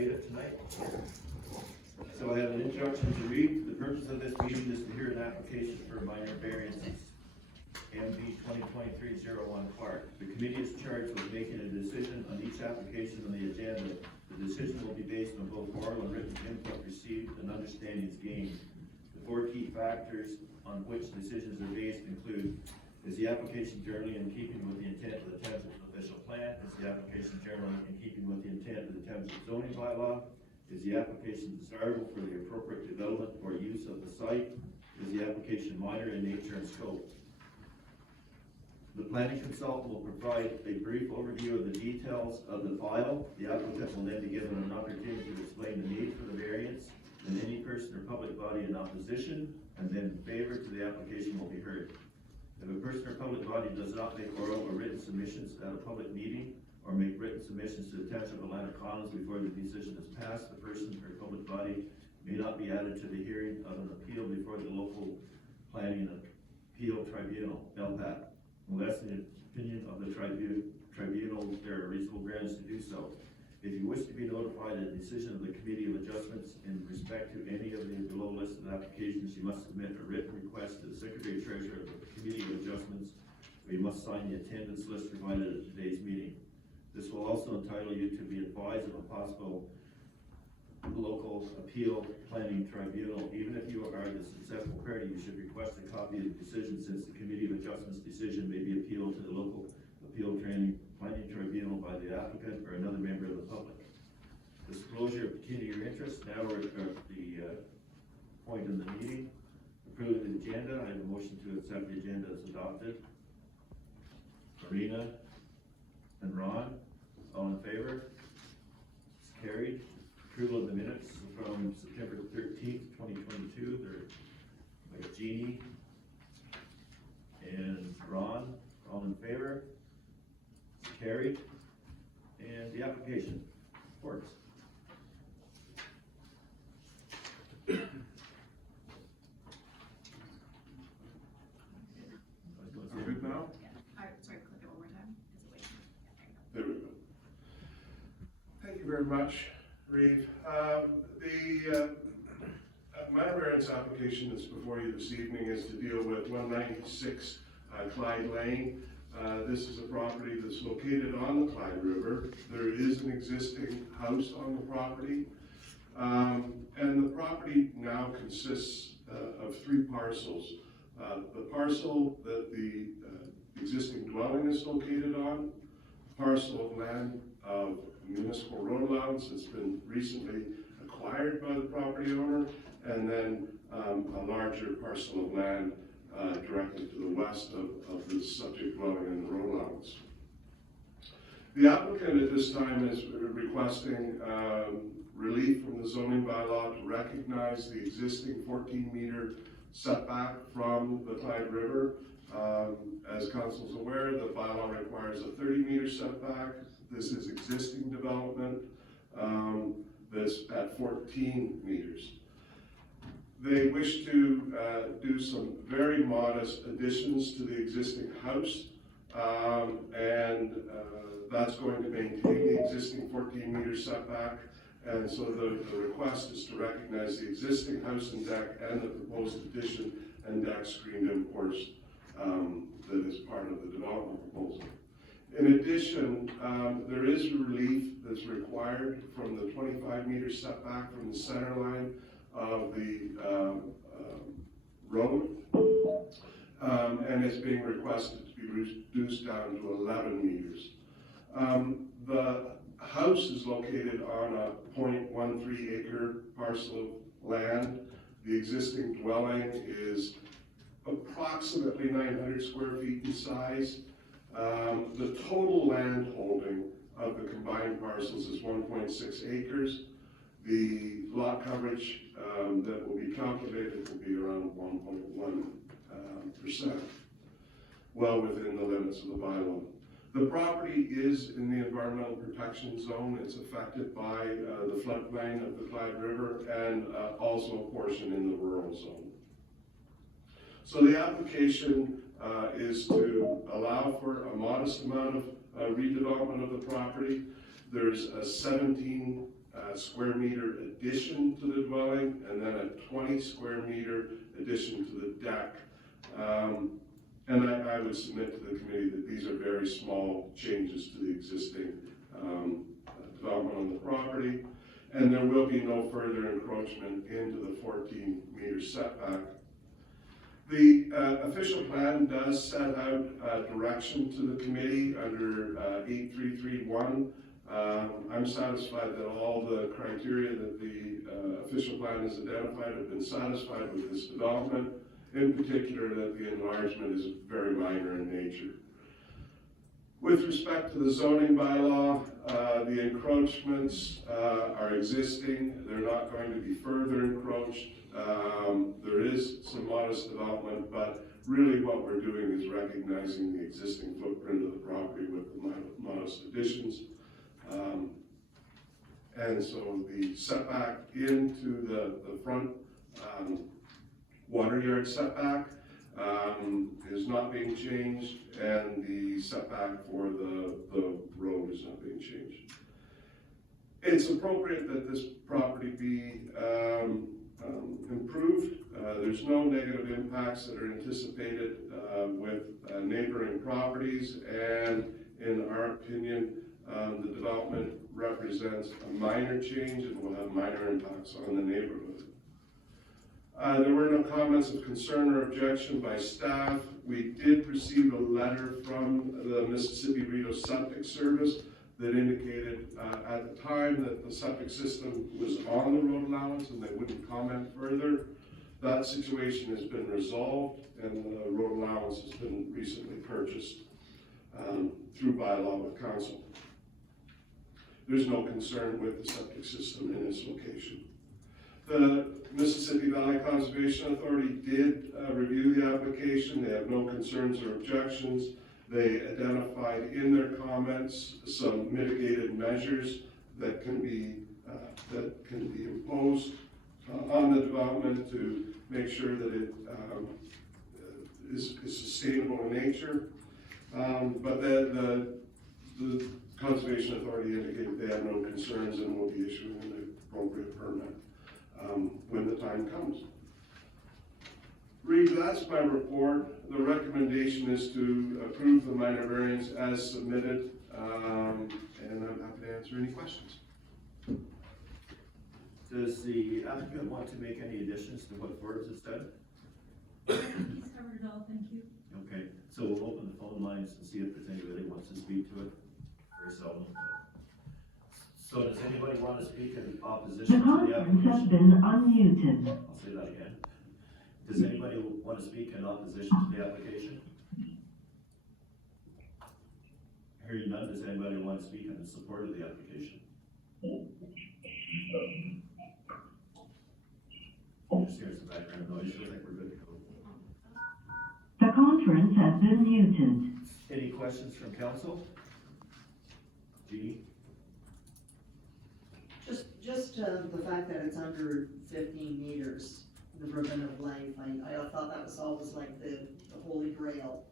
made it tonight. So I have an introduction to read. The purpose of this meeting is to hear an application for minor variances. MV 2023-01 Clark. The committee is charged with making a decision on each application on the agenda. The decision will be based on both oral and written input received and understandings gained. The four key factors on which decisions are based include: is the application generally in keeping with the intent of the Township official plan? Is the application generally in keeping with the intent of the Township zoning bylaw? Is the application desirable for the appropriate development or use of the site? Is the application minor in nature and scope? The planning consultant will provide a brief overview of the details of the file. The applicant will then be given an opportunity to explain the need for the variance, and any person or public body in opposition and then in favor to the application will be heard. If a person or public body does not make oral or written submissions at a public meeting or make written submissions to the Township of Lanark Highlands before the decision is passed, the person or public body may not be added to the hearing of an appeal before the local planning and appeal tribunal, LPAT, unless in the opinion of the tribunal there are reasonable grounds to do so. If you wish to be notified of the decision of the Committee of Adjustments in respect to any of the below listed applications, you must submit a written request to the Secretary Treasurer of the Committee of Adjustments, or you must sign the attendance list provided at today's meeting. This will also entitle you to be advised of a possible local appeal planning tribunal. Even if you are the successful party, you should request a copy of the decision, since the Committee of Adjustments decision may be appealed to the local appeal planning tribunal by the applicant or another member of the public. Disclosure of pecuniary interest. Now we're at the point in the meeting. Approving the agenda. I have a motion to accept the agenda as adopted. Marina and Ron, all in favor? It's carried. Approval of the minutes from September 13th, 2022. They're by Jeannie and Ron, all in favor? It's carried. And the application works. Good now? Sorry, click it one more time. Is it waiting? There we go. Thank you very much, Reeve. The minor variance application that's before you this evening is to deal with 196 Clyde Lane. This is a property that's located on the Clyde River. There is an existing house on the property. And the property now consists of three parcels. The parcel that the existing dwelling is located on, a parcel of land of municipal road allowance that's been recently acquired by the property owner, and then a larger parcel of land directly to the west of the subject dwelling and the road allowance. The applicant at this time is requesting relief from the zoning bylaw to recognize the existing 14-meter setback from the Clyde River. As council's aware, the bylaw requires a 30-meter setback. This is existing development that's at 14 meters. They wish to do some very modest additions to the existing house, and that's going to maintain the existing 14-meter setback. And so the request is to recognize the existing house and deck and the proposed addition and deck screened in, of course, that is part of the development proposal. In addition, there is relief that's required from the 25-meter setback from the center line of the road, and it's being requested to be reduced down to 11 meters. The house is located on a 0.13 acre parcel of land. The existing dwelling is approximately 900 square feet in size. The total land holding of the combined parcels is 1.6 acres. The lot coverage that will be calculated will be around 1.1%, well within the limits of the bylaw. The property is in the environmental protection zone. It's affected by the floodplain of the Clyde River and also a portion in the rural zone. So the application is to allow for a modest amount of redevelopment of the property. There's a 17 square meter addition to the dwelling, and then a 20 square meter addition to the deck. And I would submit to the committee that these are very small changes to the existing development on the property, and there will be no further encroachment into the 14 meter setback. The official plan does set out direction to the committee under 8331. I'm satisfied that all the criteria that the official plan has identified have been satisfied with this development, in particular that the enlargement is very minor in nature. With respect to the zoning bylaw, the encroachments are existing. They're not going to be further encroached. There is some modest development, but really what we're doing is recognizing the existing footprint of the property with the modest additions. And so the setback into the front water yard setback is not being changed, and the setback for the road is not being changed. It's appropriate that this property be improved. There's no negative impacts that are anticipated with neighboring properties, and in our opinion, the development represents a minor change and will have minor impacts on the neighborhood. There were no comments of concern or objection by staff. We did receive a letter from the Mississippi Rideau Septic Service that indicated at the time that the septic system was on the road allowance and they wouldn't comment further. That situation has been resolved, and the road allowance has been recently purchased through bylaw with council. There's no concern with the septic system in its location. The Mississippi Valley Conservation Authority did review the application. They have no concerns or objections. They identified in their comments some mitigated measures that can be imposed on the development to make sure that it is sustainable in nature. But the Conservation Authority indicated they have no concerns and will be issuing an appropriate permit when the time comes. Reeve, that's my report. The recommendation is to approve the minor variance as submitted, and I'm happy to answer any questions. Does the applicant want to make any additions to what Forbes has said? He's covered it all, thank you. Okay, so we'll open the phone lines and see if there's anybody who wants to speak to it. Very seldom. So does anybody want to speak in opposition The to the conference has application? been unmuted. I'll say that again. Does anybody want to speak in opposition to the application? Hearing none, does anybody want to speak in support of the application? Just hearing some background noise, feels like we're good to go. The conference has been muted. Any questions from council? Jeannie? Just the fact that it's under 15 meters, the ribbon of life, I thought that was always like the holy grail.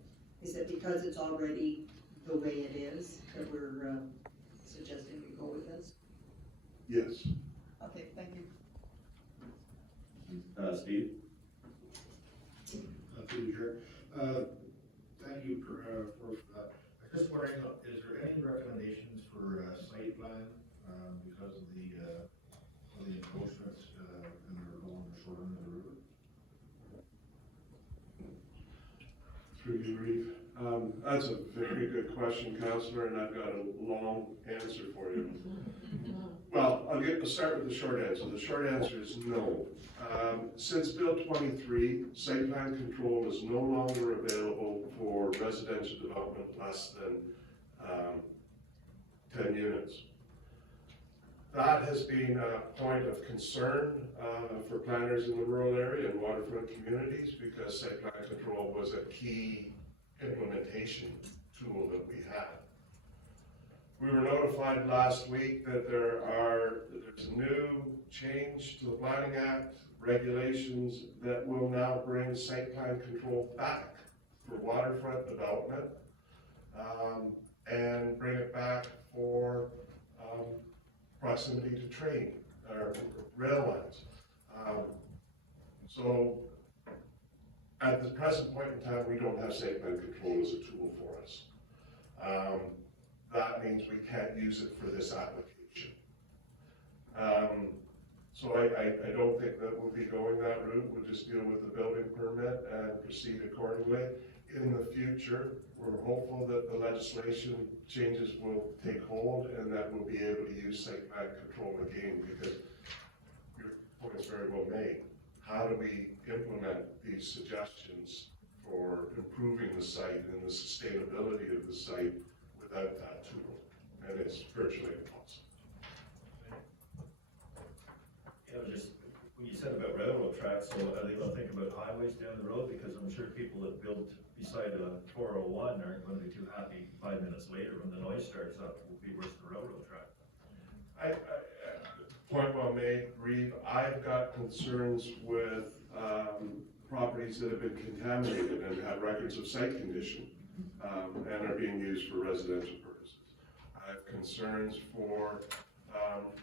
Is it because it's already the way it is that we're suggesting we go with this? Yes. Okay, thank you. Steve? Through the chair. Thank you for that. I just wondering, is there any recommendations for site plan because of the encroachments and they're along the shore end of the river? Through you, Reeve. That's a very good question, Councillor, and I've got a long answer for you. Well, I'll start with the short answer. The short answer is no. Since Bill 23, site plan control is no longer available for residential development less than 10 units. That has been a point of concern for planners in the rural area and waterfront communities because site plan control was a key implementation tool that we had. We were notified last week that there's a new change to the Planning Act regulations that will now bring site plan control back for waterfront development and bring it back for proximity to train, or rail lines. So at the present point in time, we don't have site plan control as a tool for us. That means we can't use it for this application. So I don't think that we'll be going that route. We'll just deal with the building permit and proceed accordingly. In the future, we're hopeful that the legislation changes will take hold and that we'll be able to use site plan control again, because your point is very well made. How do we implement these suggestions for improving the site and the sustainability of the site without that tool? And it's virtually impossible. Just, when you said about railroad tracks, so are they gonna think about highways down the road? Because I'm sure people that built beside a 401 aren't gonna be too happy 5 minutes later when the noise starts up, will be worse than the railroad track. Point well made, Reeve. I've got concerns with properties that have been contaminated and have records of site condition and are being used for residential purposes. I have concerns for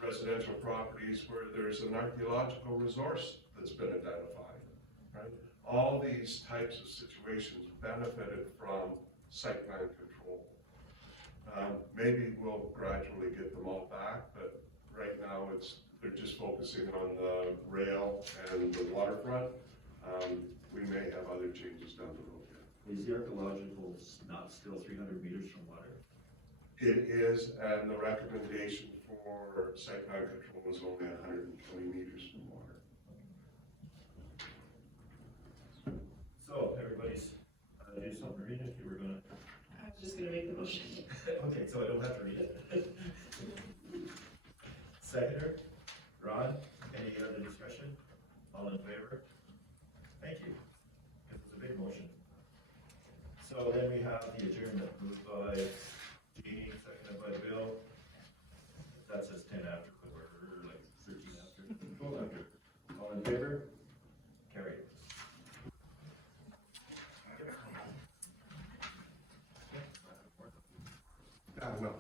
residential properties where there's an archaeological resource that's been identified, right? All these types of situations benefited from site plan control. Maybe we'll gradually get them all back, but right now they're just focusing on the rail and the waterfront. We may have other changes down the road yet. Is the archaeological not still 300 meters from water? It is, and the recommendation for site plan control is only 120 meters from water. So everybody's, do something to read it, you were gonna. I was just gonna make the motion. Okay, so I don't have to read it. Seconder, Ron, any other discussion? All in favor? Thank you. It was a big motion. So then we have the adjournment, moved by Jeannie, seconded by Bill. That says 10 after, but we're like 13 after. 12 after. All in favor? Carried. No.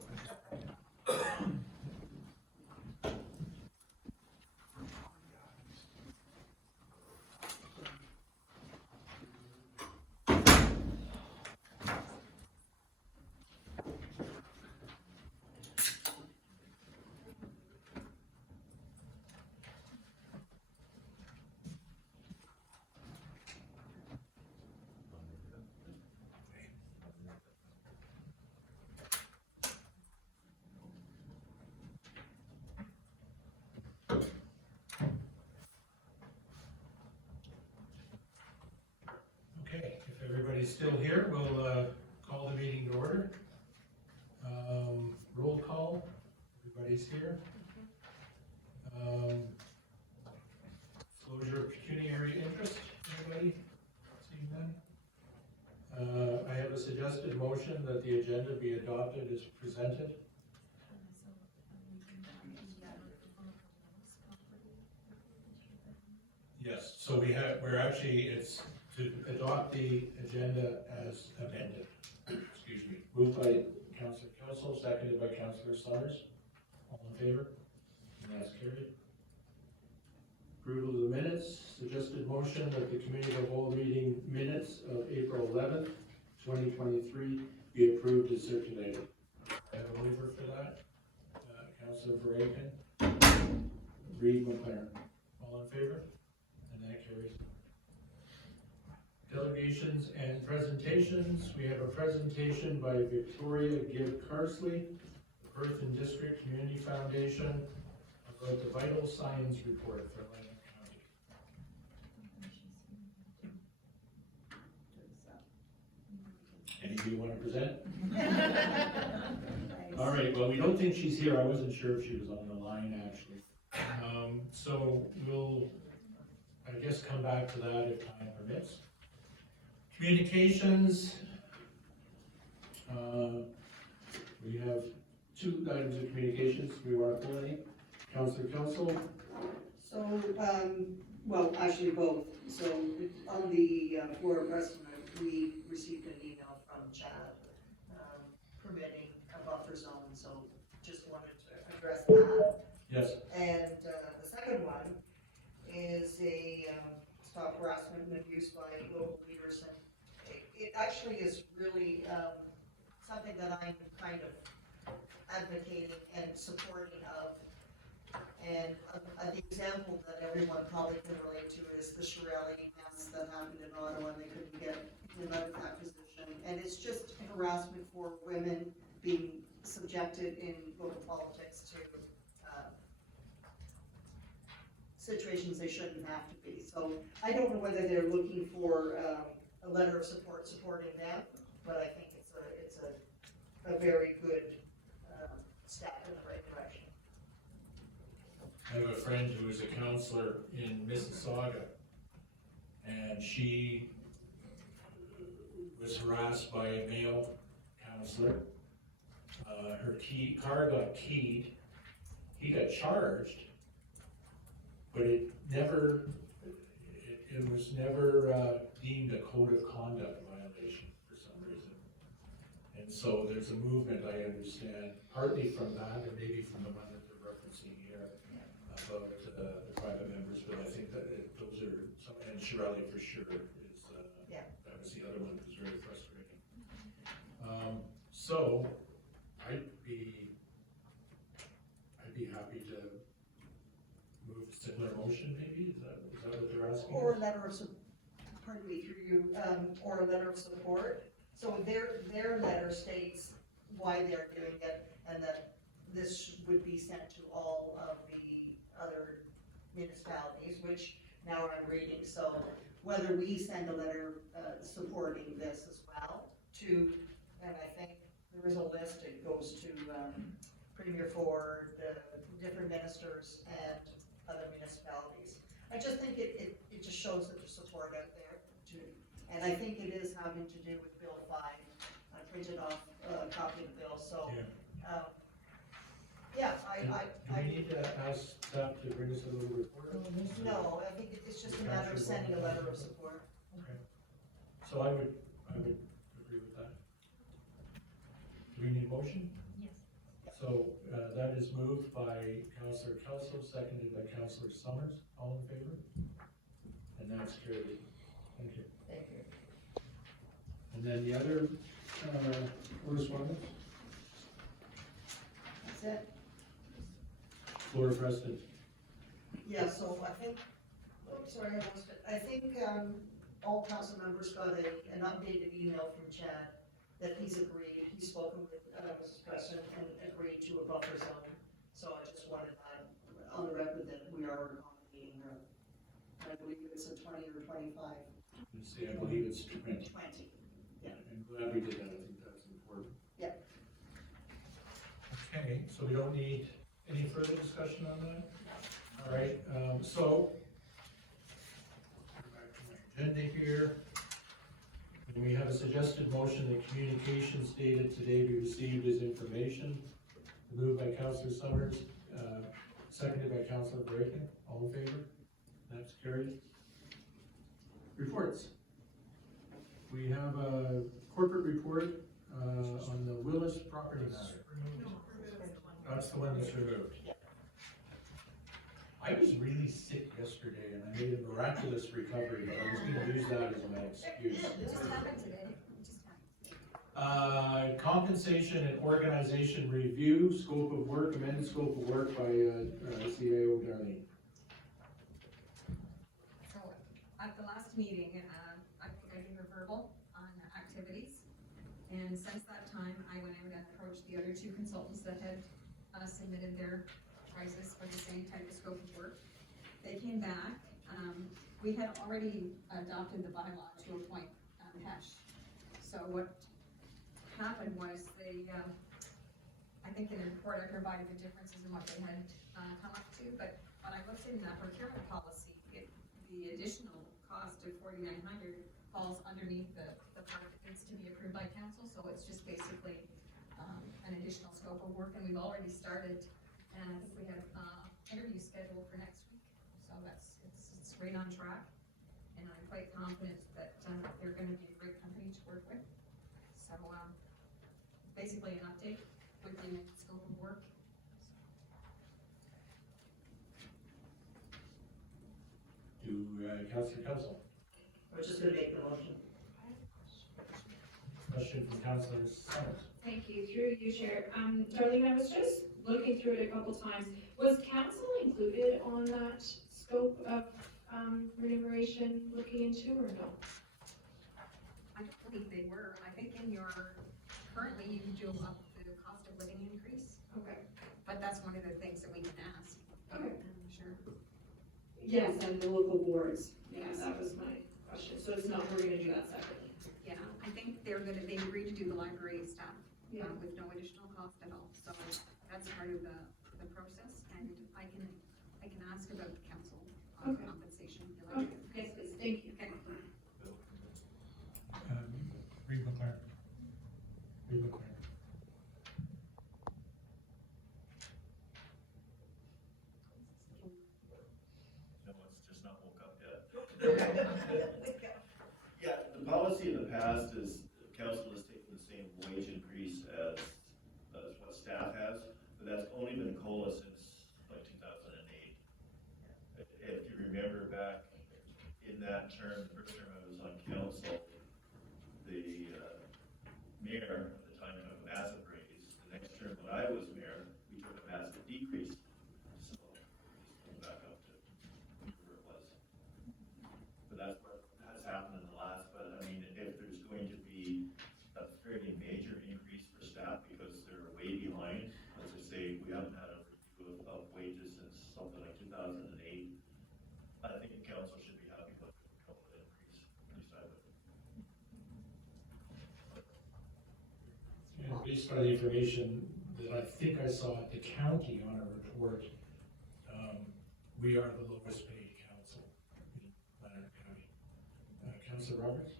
Okay, if everybody's still here, we'll call the meeting to order. Roll call, everybody's here. Disclosure of pecuniary interest, anybody? Seeing none? I have a suggested motion that the agenda be adopted as presented. Yes, so we're actually, it's to adopt the agenda as amended. Excuse me. Moved by Councillor Kelso, seconded by Councillor Summers. All in favor? And that's carried. Approval of the minutes. Suggested motion that the committee of the whole meeting minutes of April 11th, 2023 be approved as circulated. I have a mover for that. Councillor Baragan. Reid McLaren. All in favor? And that carries. Delegations and presentations. We have a presentation by Victoria Gibb Carsley, the Perth and District Community Foundation, about the vital signs report for Lanark County. Any of you want to present? All right, well, we don't think she's here. I wasn't sure if she was on the line, actually. So we'll, I guess, come back to that if time permits. Communications. We have two items of communications. Do we want to pull any? Councillor Council? So, well, actually both. So on the Florida President, we received an email from Chad permitting a buffer zone, so just wanted to address that. Yes. And, the second one is a, stop harassment and abuse by local leaders, and it actually is really, something that I'm kind of advocating and supporting of. And the example that everyone probably can relate to is the Shirelli mess that happened in Ottawa, and they couldn't get him out of that position. And it's just harassment for women being subjected in local politics to, situations they shouldn't have to be. So I don't know whether they're looking for, a letter of support supporting them, but I think it's a very good, step in the right direction. I have a friend who is a counselor in Mississauga, and she was harassed by a male counselor. Her car got keyed. He got charged, but it was never deemed a code of conduct violation for some reason. And so there's a movement, I understand, partly from that, or maybe from the one that they're referencing here, about the private members, but I think that those are some, and Shirelli for sure is, that was the other one that was very frustrating. So, I'd be happy to move a similar motion, maybe, is that what they're asking? Or a letter of, pardon me, through you, or a letter of support. So their letter states why they're doing it, and that this would be sent to all of the other municipalities, which now I'm reading. So whether we send a letter, supporting this as well to, and I think there is a list, it goes to, Premier Ford, different ministers and other municipalities. I just think it just shows that there's support out there too. And I think it is having to do with Bill 5. I printed off a copy of the bill, so, yeah, Do we need to ask staff to bring us a little report on this? no, I think it's just a matter of sending a letter of support. Okay. So I would agree with that. Do we need a motion? Yes. So, that is moved by Councillor Kelso, seconded by Councillor Summers. All in favor? And that's carried. Thank you. Thank you. And then the other, correspondence? That's it. Flora Preston. Yeah, so I think, sorry, I lost it. I think, all council members got an updated email from Chad that he's agreed, he's spoken with, Mrs. Preston and agreed to a buffer zone. So I just wanted that on the record that we are accommodating her. And I believe it's a 20 or 25. Let's see, I believe it's 20. 20. Yeah. I'm glad we did that, I think that's important. Yeah. Okay, so we don't need any further discussion on that? All right, so, go back to my agenda here. And we have a suggested motion that communications dated today be received as information. Moved by Councillor Summers, seconded by Councillor Brayton. All in favor? That's carried. Reports. We have a corporate report on the Willis property matter. That's the one that's removed. I was really sick yesterday and I made a miraculous recovery, but I was gonna use that as my excuse. It just happened today. It just happened. Compensation and organization review, scope of work, amended scope of work by, CAO Darlene. So at the last meeting, I think I gave a verbal on activities. And since that time, I went out and approached the other two consultants that had submitted their prices for the same type of scope of work. They came back. We had already adopted the bylaw to appoint Hesh. So what happened was they, I think in the report I provided the differences in what they had come up to, but when I looked in the procurement policy, the additional cost of $4,900 falls underneath the part that needs to be approved by council, so it's just basically an additional scope of work, and we've already started, and I think we have interviews scheduled for next week, so it's right on track, and I'm quite confident that they're gonna be a great company to work with. So, basically an update with the scope of work. Councillor Council. I was just gonna make the motion. Question from Councillor Summers. Thank you, through you, Chair. Darlene, I was just looking through it a couple times. Was council included on that scope of, remuneration looking into or no? I don't believe they were. I think in your, currently you do up the cost of living increase, Okay. but that's one of the things that we can ask. Okay. I'm sure. Yes, and the local boards. Yeah, that was my question. So it's not, we're gonna do that separately. Yeah, I think they agreed to do the library stuff, Yeah. with no additional cost at all. So that's part of the process, and I can ask about the council Okay. compensation. if you like. Okay, yes, please, thank you. Okay. Reed McLaren. Reed McLaren. No, it's just not woke up yet. Yeah, the policy in the past is council has taken the same wage increase as what staff has, but that's only been COLA since like 2008. If you remember back in that term, the first term I was on council, the mayor at the time took a massive raise. The next term when I was mayor, we took a massive decrease. So, just back up to where it was. But that's what has happened in the last, but I mean, if there's going to be a fairly major increase for staff because they're way behind, as I say, we haven't had a review of wages since something like 2008. I think the council should be happy with the COLA increase, at least I would. And based on the information that I think I saw at the county on a report, we are the lowest paid council in Lanark County. Councillor Roberts?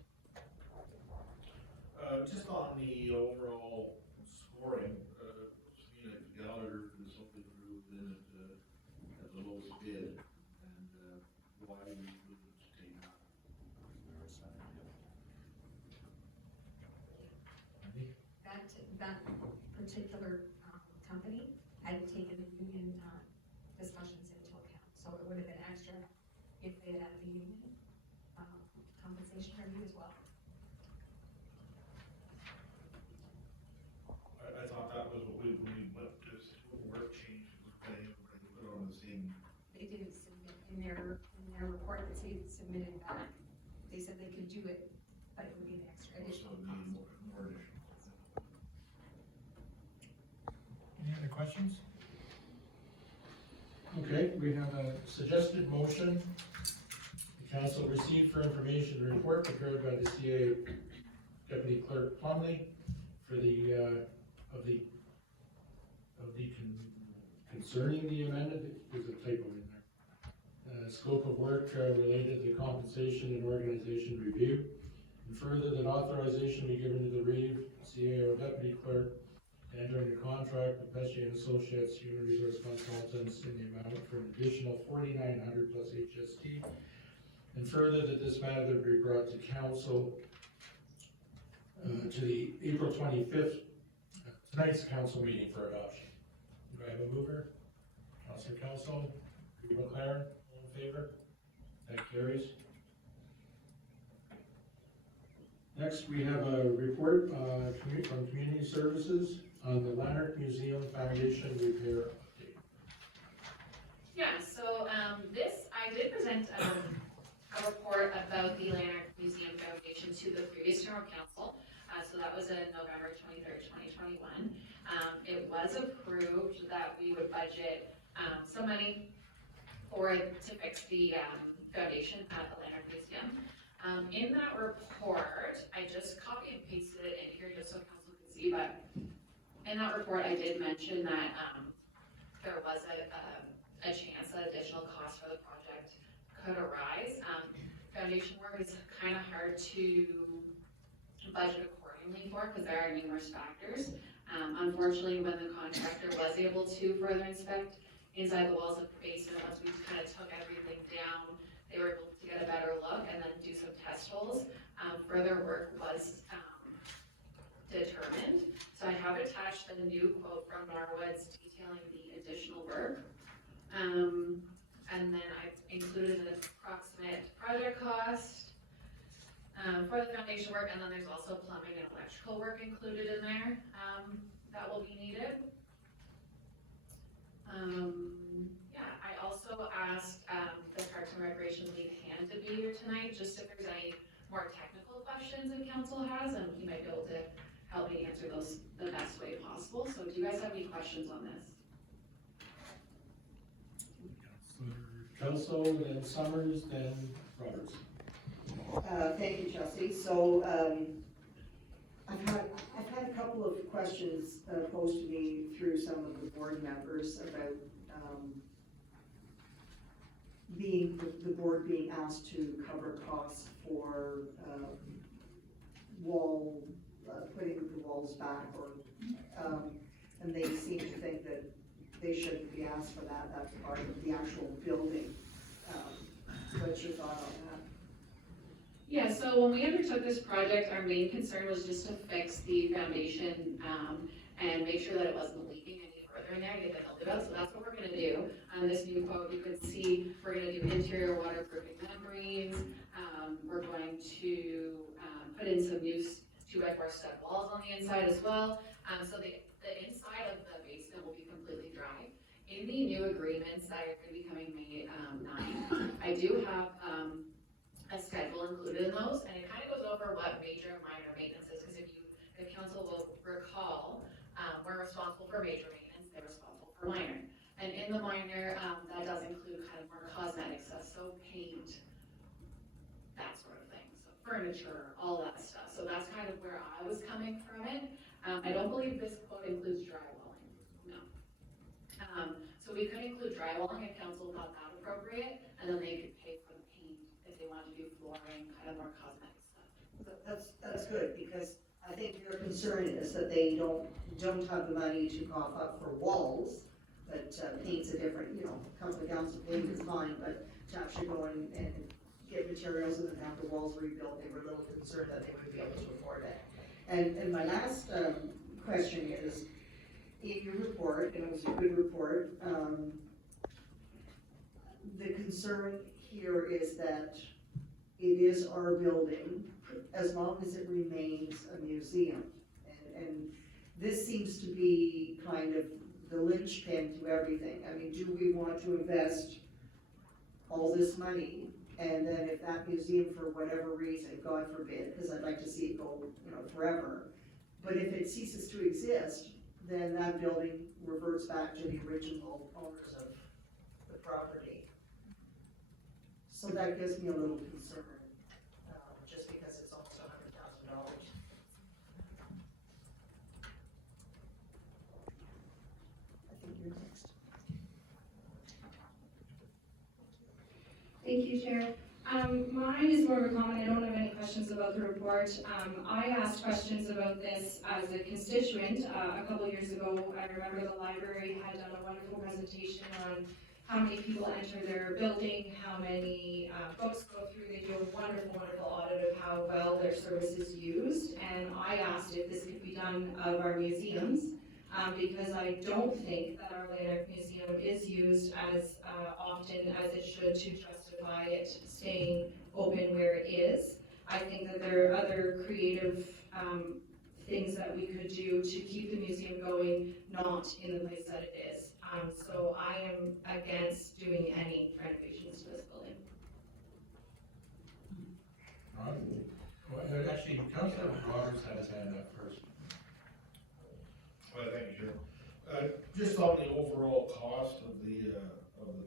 Just on the overall scoring, Sabina Gallagher from the Something Group in at the lowest bid, and why we wouldn't take that. That particular company had taken the union discussions into account, so it would have been extra if they had the union compensation review as well. I thought that was what we went to, work change, was paying, put on the same. They didn't submit in their report that they submitted back. They said they could do it, but it would be an extra additional Also cost. need more additional. Any other questions? Okay, we have a suggested motion. The council received for information the report prepared by the CA Deputy Clerk Plumley for concerning the amended, there's a typo in there. Scope of work related to compensation and organization review. And further, that authorization be given to the Reeve CAO Deputy Clerk to enter into contract with Pesci and Associates Human Resource Consultants in the amount for an additional $4,900 plus HST. And further, that this matter be brought to council to the April 25th, tonight's council meeting for adoption. Do I have a mover? Councillor Council, Reeve McLaren, all in favor? That carries. Next, we have a report from Community Services on the Lanark Museum Foundation repair update. Yeah, so I did present a report about the Lanark Museum Foundation to the previous general council. So that was in November 23rd, 2021. It was approved that we would budget some money to fix the foundation at the Lanark Museum. In that report, I just copy and pasted it in here just so council can see, but in that report, I did mention that there was a chance that additional costs for the project could arise. Foundation work is kind of hard to budget accordingly for because there are numerous factors. Unfortunately, when the contractor was able to further inspect inside the walls of the basement, once we kind of took everything down, they were able to get a better look and then do some test holes. Further work was determined. So I have attached a new quote from Norwoods detailing the additional work. And then I've included an approximate project for the foundation work, and then there's also plumbing and electrical work included in there, that will be needed. Yeah, I also asked, the Parks and Recreation lead hand to be here tonight, just if there's any more technical questions that council has, and he might be able to help me answer those the best way possible. So do you guys have any questions on this? Council, then Summers, then Roberts. Thank you, Chelsea. So, I've had a couple of questions posed to me through some of the board members about, the board being asked to cover costs for, putting the walls back, or, and they seem to think that they shouldn't be asked for that, that's part of the actual building. What's your thought on that? Yeah, so when we undertook this project, our main concern was just to fix the foundation, and make sure that it wasn't leaking any further in there, get the build out, so that's what we're gonna do. On this new quote, you can see, we're gonna do interior waterproofing membranes, we're going to, put in some new 2x4 stud walls on the inside as well, so the inside of the basement will be completely dry. In the new agreements that are gonna be coming May 9th, I do have, a schedule included in those, and it kind of goes over what major and minor maintenance is, because if council will recall, we're responsible for major maintenance, they're responsible for minor. And in the minor, that does include kind of more cosmetic stuff, so paint, that sort of thing, so furniture, all that stuff. So that's kind of where I was coming from it. I don't believe this quote includes drywalling, no. So we could include drywalling if council thought that appropriate, and then they could pay for the paint if they wanted to do flooring, kind of more cosmetic stuff. That's good, because I think your concern is that they don't have the money to cough up for walls, but paint's a different, comes with council paint is fine, but to actually go and get materials and then have the walls rebuilt, they were a little concerned that they wouldn't be able to afford it. And my last question is, in your report, and it was a good report, the concern here is that it is our building as long as it remains a museum. And this seems to be kind of the linchpin to everything. I mean, do we want to invest all this money, and then if that museum, for whatever reason, God forbid, because I'd like to see it go, forever, but if it ceases to exist, then that building reverts back to the original owners of the property. So that gives me a little concern, just because it's almost $100,000. I think you're next. Thank you, Chair. Mine is more of a comment. I don't have any questions about the report. I asked questions about this as a constituent a couple years ago. I remember the library had done a wonderful presentation on how many people enter their building, how many books go through. They do a wonderful, wonderful audit of how well their service is used. And I asked if this could be done of our museums, because I don't think that our Lanark Museum is used as often as it should to justify it staying open where it is. I think that there are other creative things that we could do to keep the museum going, not in the place that it is. So I am against doing any renovations to this building. Well, actually, Councilor Roberts had his hand up first. Well, thank you, Chair. Just on the overall cost of the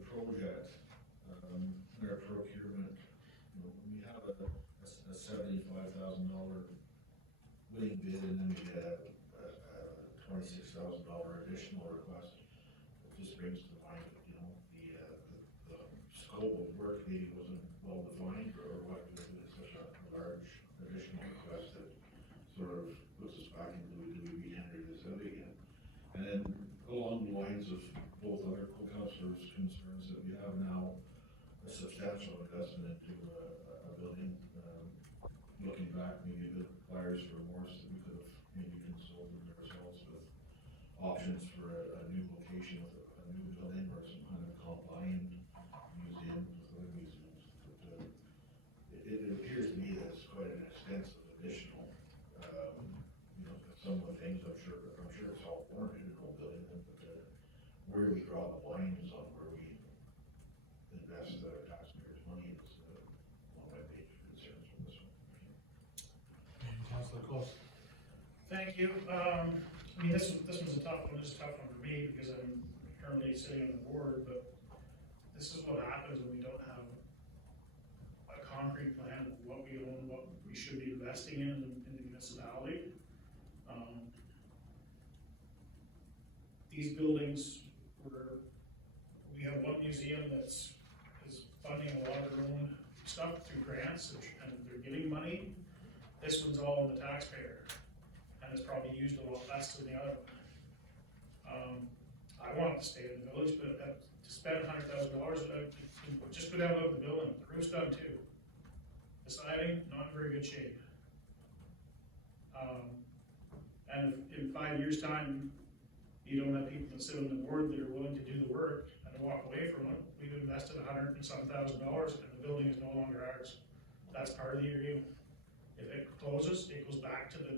project, their procurement, we have a $75,000 winning bid, and then we get a $26,000 additional request. It just brings to mind, the scope of work maybe wasn't well defined, or what, with such a large additional request that sort of puts us back into, do we re-tender this out again? And then along the lines of both other co-councilors' concerns, that we have now a substantial investment into a building, looking back, maybe a bit of buyer's remorse, that we could have maybe consulted ourselves with options for a new location with a new building, or some kind of combined museum with other museums. But it appears to me that it's quite an I mean, this one's a tough one, this is a tough one for me, because I'm currently sitting on the board, but this is what happens when we don't have a concrete plan of what we own, what we should be investing in the municipality. These buildings were, we have one museum is funding a lot of their own stuff through grants, and they're getting money. This one's all on the taxpayer, and it's probably used a lot less than the other one. I want it to stay in the village, but to spend $100,000, just go down and look at the building, the roof's done too. The siding, not in very good shape. And if in 5 years' time, you don't have people that sit on the board that are willing to do the work and to walk away from it, we've invested $100,000 and some thousand, and the building is no longer ours. That's part of the agreement. If it closes, it goes back to the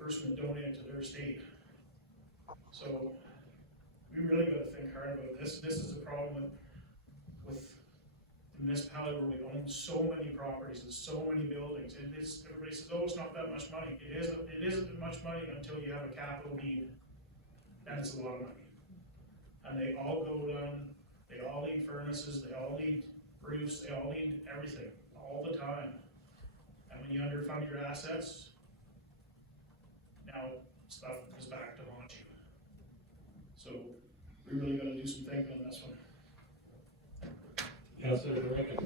person that donated to their estate. So we really got to think hard about this. This is a problem with the municipality where we own so many properties and so many buildings. Everybody says, oh, it's not that much money. It isn't much money until you have a capital need, and it's a lot of money. And they all go down. They all need furnaces. They all need roofs. They all need everything all the time. And when you underfund your assets, now stuff goes back to haunt you. So we really got to do some thinking on this one. Councillor Rebecca.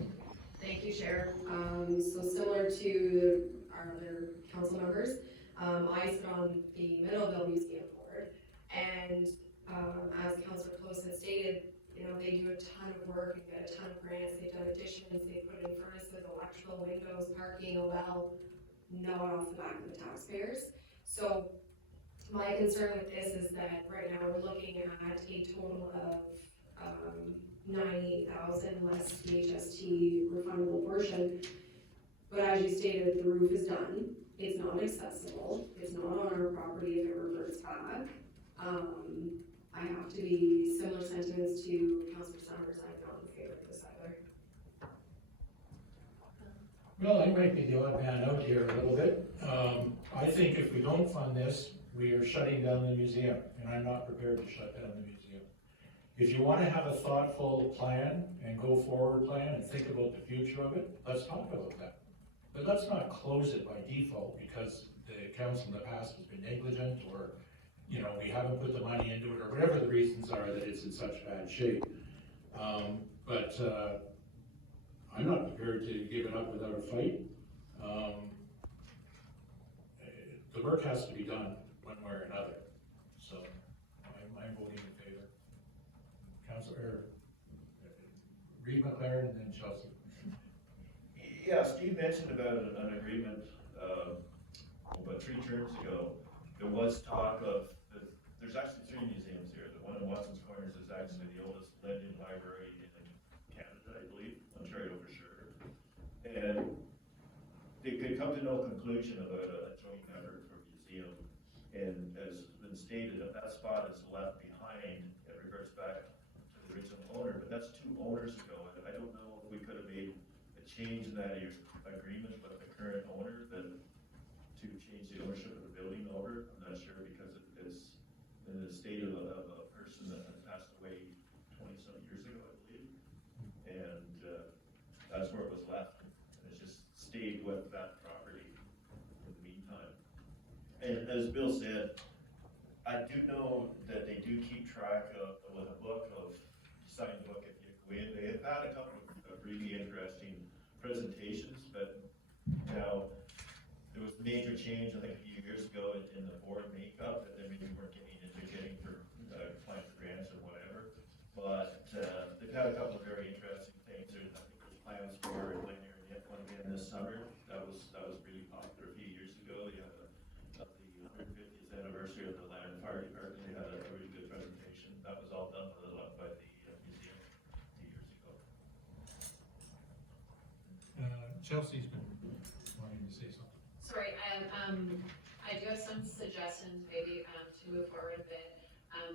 Thank you, Chair. So similar to our other council members, I sit on the Middleville Museum Board, and as Councillor Close has stated, you know, they do a ton of work and get a ton of grants. They've done additions, they put in furnaces, electrical, windows, parking, a well, not off the back of the taxpayers. So my concern with this is that right now we're looking at a total of 98,000 less the HST refundable portion. But as you stated, the roof is done. It's not accessible. It's not on our property if it reverts back. I have to be similar sentiments to Councillor Summers. I'm not in favor of this either. Well, I might be the odd man out here a little bit. I think if we don't fund this, we are shutting down the museum, and I'm not prepared to shut down the museum. If you want to have a thoughtful plan and go forward plan and think about the future of it, let's talk about that. But let's not close it by default because the council in the past has been negligent, or, you know, we haven't put the money into it, or whatever the reasons are that it's in such bad shape. But I'm not prepared to give it up without a fight. The work has to be done one way or another. So I'm voting in favor. Councillor Reid McLaren and then Chelsea. Yeah, Steve mentioned about an agreement, about 3 terms ago. There was talk of, there's actually 3 museums here. The one in Watson's Corners is actually the oldest living library in Canada, I believe, Ontario for sure. And they could come to no conclusion about a joint effort for a museum. And as has been stated, if that spot is left behind, it reverts back to the original owner. But that's 2 owners ago. And I don't know if we could have made a change in that agreement with the current owner to change the ownership of the building over. I'm not sure because it's in the state of a person that had passed away 20-some years ago, I believe. And that's where it was left. And it just stayed with that property in the meantime. And as Bill said, I do know that they do keep track of, with a book of, signed book if you go in. They have had a couple of really interesting presentations, but now there was major change, I think a few years ago in the board makeup that they maybe weren't getting for applying for grants or whatever. But they've had a couple of very interesting things. There's, I think there's plans for Lanark one again this summer. That was really popular a few years ago. They had the 150th anniversary of the Lanark Fire Department. They had a really good presentation. That was all done by the museum a few years ago. Chelsea's been wanting to say something. Sorry, I do have some suggestions maybe to move forward a bit.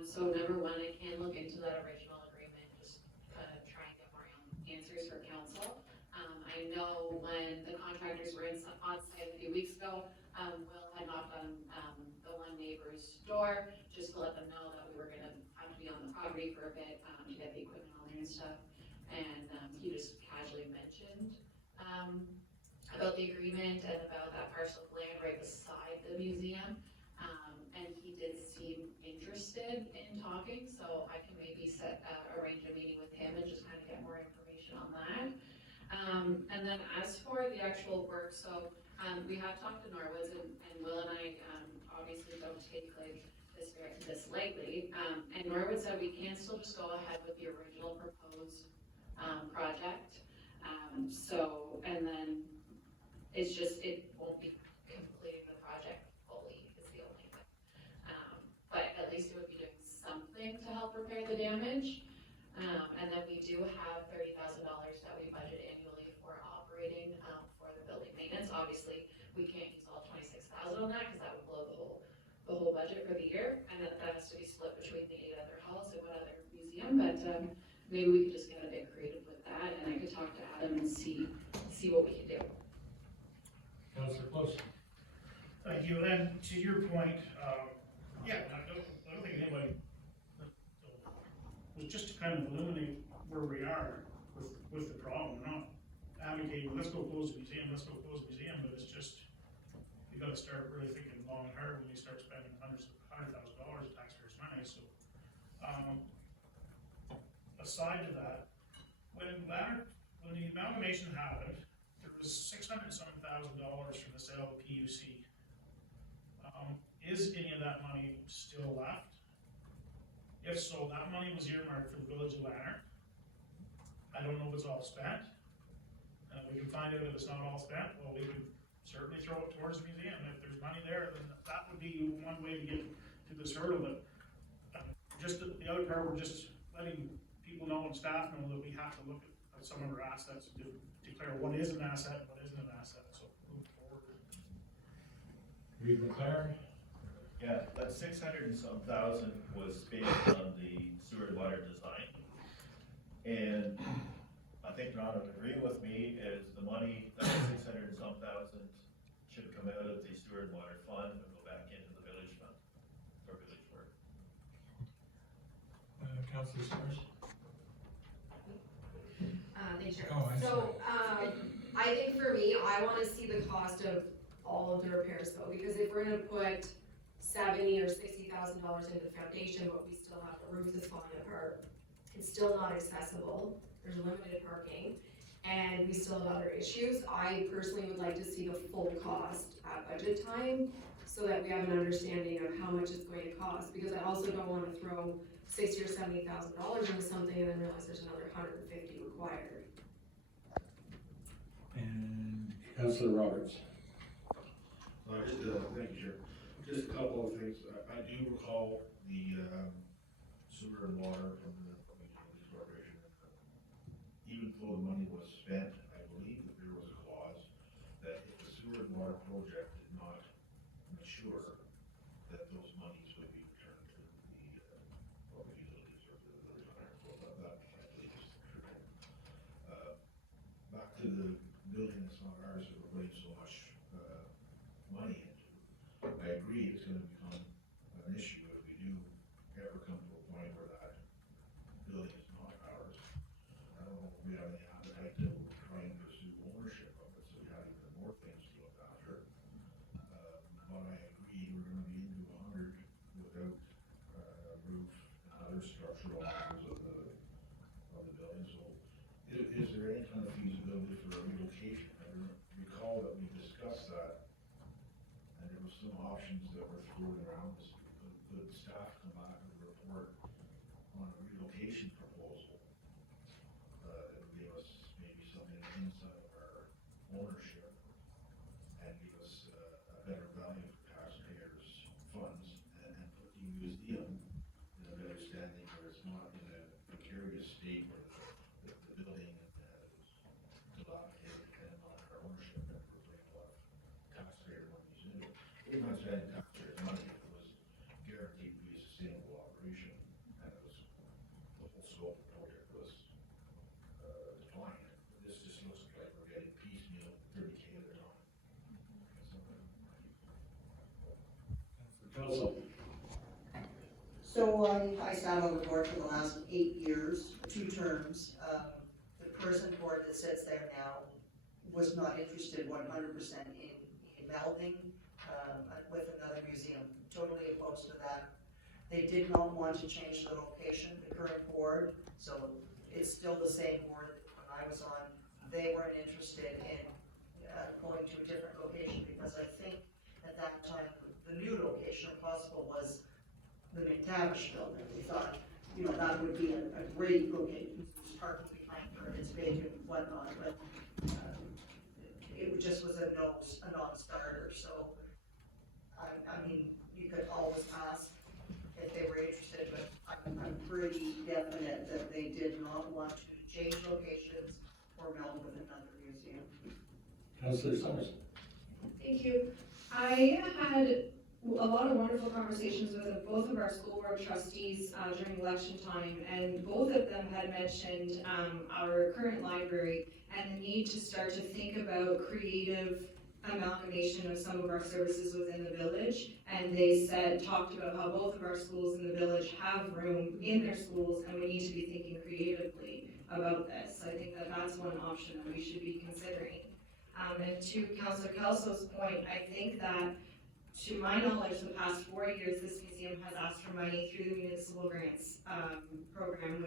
So number one, I can look into that original agreement, just kind of try and get more answers for council. I know when the contractors were on site a few weeks ago, Will had knocked on, the one neighbor's door, just to let them know that we were gonna have to be on the property for a bit, to get the equipment on there and stuff. And, he just casually mentioned, about the agreement and about that parcel of land right beside the museum. And he did seem interested in talking, so I can maybe arrange a meeting with him and just kind of get more information on that. And then as for the actual work, so, we have talked to Norwoods, and Will and I, obviously don't take like this lightly. And Norwood said we can still just go ahead with the original proposed, project. So, and then it's just, it won't be completing the project fully is the only thing. But at least it would be doing something to help repair the damage. And then we do have $30,000 that we budget annually for operating, for the building maintenance. Obviously, we can't use all 26,000 on that because that would blow the whole budget for the year. And then that has to be split between the 8 other halls and 1 other museum. But maybe we could just get a bit creative with that, and I could talk to Adam and see what we can do. Councillor Close. Thank you, and to your point, yeah, I don't think anybody, was just to kind of illuminate where we are with the problem. We're not advocating, let's go close the museum, but it's just, you gotta start really thinking long and hard when you start spending $100,000 of taxpayers' money, so. Aside to that, when the amalgamation happened, there was $600,000 from the sale of PUC. Is any of that money still left? If so, that money was earmarked for the village of Lanark. I don't know if it's all spent. We can find out if it's not all spent. Well, we can certainly throw it towards the museum. If there's money there, then that would be one way to get to this hurdle. But just the other part, we're just letting people know and staff know that we have to look at some of our assets to declare what is an asset and what isn't an asset. So move forward. Reed McLaren. Yeah, that 600 and some thousand was based on the sewer and water design. And I think Ron would agree with me, is the money, that 600 and some thousand should come out of the sewer and water fund and go back into the village fund for village work. Councillor Summers. Thanks, Chair. Oh, I'm So, I think for me, I wanna see the cost of all of the repairs though, because if we're gonna put $70,000 or $60,000 into the foundation, but we still have the roof that's falling apart, it's still not accessible, there's limited parking, and we still have other issues, I personally would like to see the full cost at budget time, so that we have an understanding of how much it's going to cost, because I also don't wanna throw $60,000 or $70,000 into something and then realize there's another $150,000 required. And Councillor Roberts. Thank you, Chair. Just a couple of things. I do recall the sewer and water from the Utilities Corporation. Even though the money was spent, I believe that there was a clause that if the sewer and water project did not mature, that those monies would be returned to the public utilities or to the village of Lanark. So that I believe is true. Back to the building that's not ours that we're putting so much money into. I agree it's gonna become an issue if we do ever come to a point where that building is not ours. I don't know if we have any appetite to try and pursue ownership of it, so we have even more things to look after. But I agree, we're gonna be into 100 without roof and other structural matters of the building, so is there any kind of feasibility for a relocation? I recall that we discussed that, and there were some options that were thrown around. Could staff come back with a report on a relocation proposal that would give us maybe something inside of our ownership and give us a better value for taxpayers' funds and put the museum in a better standing where it's not in a precarious state where the building is dilapidated and on our ownership and we're putting a lot of taxpayer monies into it. We're not spending taxpayers' money if it was guaranteed to be a sustainable operation and it was, the whole scope of the project was defined. This just looks like we're getting piecemeal 30K at a time. So I sat on the board for the last 8 years, 2 terms. The present board that sits there now was not interested 100% in melding with another museum, totally opposed to that. They did not want to change the location, the current board, so it's still the same board that when I was on. They weren't interested in going to a different location because I think at that time, the new location if possible was the McTavish building. We thought, that would be a great location, parking behind her, it's big and whatnot, but it just was a non-starter, so, I mean, you could always ask if they were interested, but I'm pretty definite that they did not want to change locations or meld with another museum. Councillor Summers. Thank you. I had a lot of wonderful conversations with both of our school board trustees during election time, and both of them had mentioned our current library and the need to start to think about creative amalgamation of some of our services within the village. And they talked about how both of our schools in the village have room in their schools, and we need to be thinking creatively about this. I think that that's one option that we should be considering. And to Councillor Kelso's point, I think that, to my knowledge, the past 4 years, this museum has asked for money through the municipal grants program,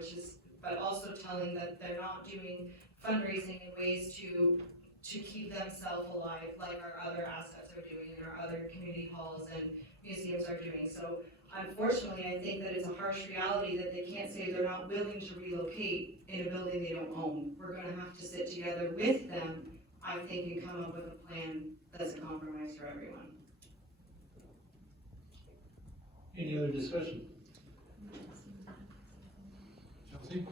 but also telling that they're not doing fundraising in ways to keep themselves alive, like our other assets are doing, and our other community halls and museums are doing. So unfortunately, I think that it's a harsh reality that they can't say they're not willing to relocate in a building they don't own. We're gonna have to sit together with them, I think, and come up with a plan that's a compromise for everyone. Any other discussion? Chelsea?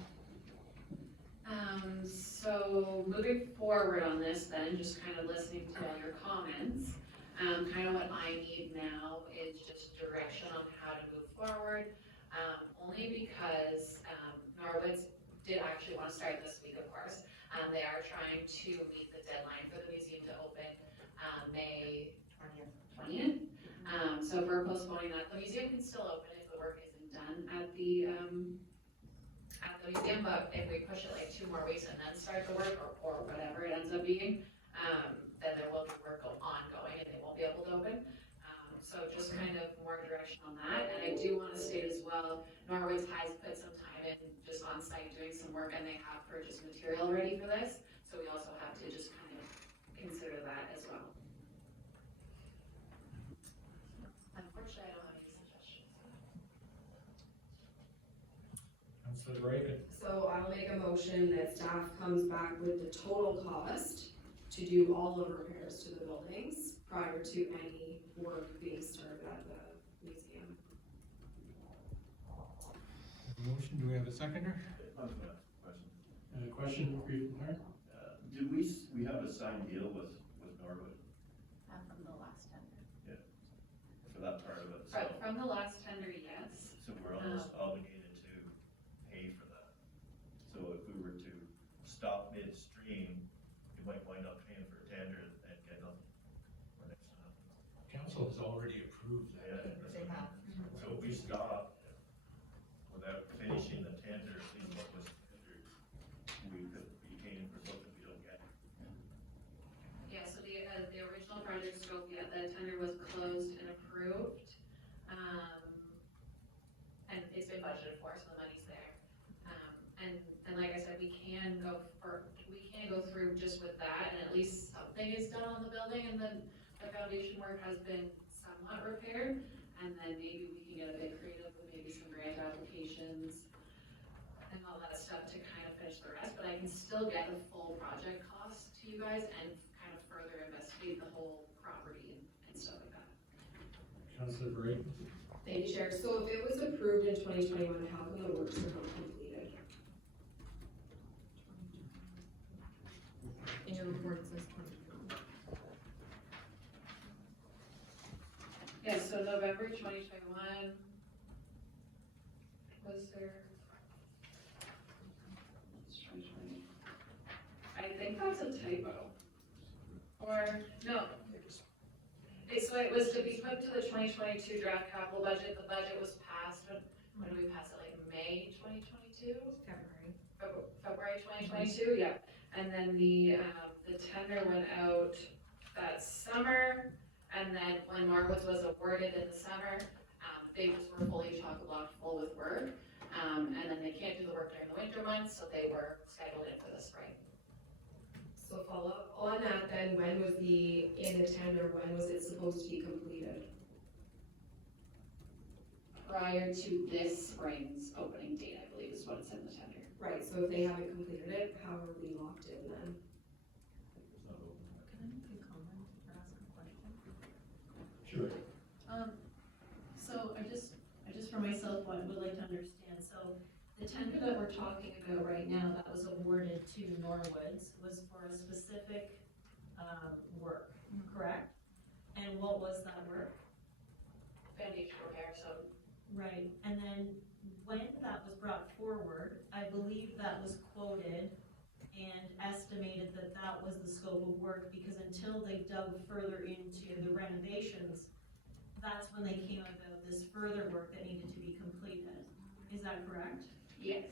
So moving forward on this then, just kind of listening to all your comments, kind of what I need now is just direction on how to move forward, only because Norwoods did actually want to start this week, of course. They are trying to meet the deadline for the museum to open May 20th. So if we're postponing that, the museum can still open if the work isn't done at the museum, but if we push it like 2 more weeks and then start the work, or whatever it ends up being, then there will be work ongoing and they won't be able to open. So just kind of more direction on that. And I do want to state as well, Norwoods has put some time in just on site doing some work, and they have purchased material ready for this. So we also have to just kind of consider that as well. Unfortunately, I don't have any suggestions. Councillor Reagan. So I'll make a motion that staff comes back with the total cost to do all of the repairs to the buildings prior to any work being started at the museum. Motion, do we have a seconder? Question for you, Mark? Did we have a signed deal with Norwood? From the last tender. Yeah, for that part of it. From the last tender, yes. So we're almost obligated to pay for that. So if we were to stop midstream, you might wind up paying for a tender and get nothing. Or next to nothing. Council has already approved that. So if we stop without finishing the tender, seeing what was tendered, we could be paying for something we don't get. Yeah, so the original project scope, yeah, the tender was closed and approved. And it's been budgeted for, so the money's there. And like I said, we can go through just with that, and at least something is done on the building, and then the foundation work has been somewhat repaired. And then maybe we can get a bit creative with maybe some grant applications and all that stuff to kind of finish the rest, but I can still get the full project cost to you guys and kind of further investigate the whole property and stuff like that. Councillor Reagan. Thank you, Chair. So if it was approved in 2021, how come the works are not completed? In your report, it says 2021. Yeah, so November 2021 was there. It's 2020. I think that's a typo. Or, no. So it was to be put to the 2022 draft capital budget. The budget was passed when did we pass it, like May 2022? February. February 2022, yeah. And then the tender went out that summer, and then when Marwoods was awarded in the summer, they just were fully chock-a-block full with work. And then they can't do the work during the winter months, so they were scheduled in for the spring. So follow up on that then, when was in the tender, when was it supposed to be completed? Prior to this spring's opening date, I believe is what it said in the tender. Right, so if they haven't completed it, how are we locked in then? Can I make a comment or ask a question? Sure. So I just for myself, would like to understand, so the tender that we're talking about right now that was awarded to Norwoods was for a specific, work, correct? And what was that work? Foundation repair, so Right, and then when that was brought forward, I believe that was quoted and estimated that that was the scope of work, because until they dug further into the renovations, that's when they came about this further work that needed to be completed. Is that correct? yes.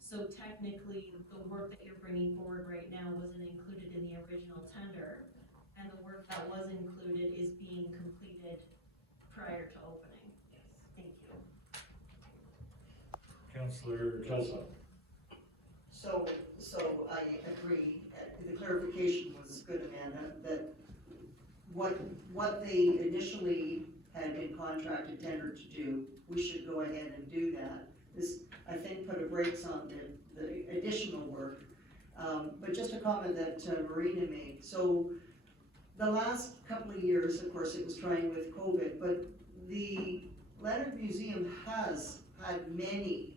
So technically, the work that you're bringing forward right now wasn't included in the original tender, and the work that was included is being completed prior to opening. Thank you. Councillor Kelso. So I agree, the clarification was good, Amanda, that what they initially had been contracted, tendered to do, we should go ahead and do that. This, I think, put a brakes on the additional work. But just a comment that Marina made, so the last couple of years, of course, it was trying with COVID, but the Lanark Museum has had many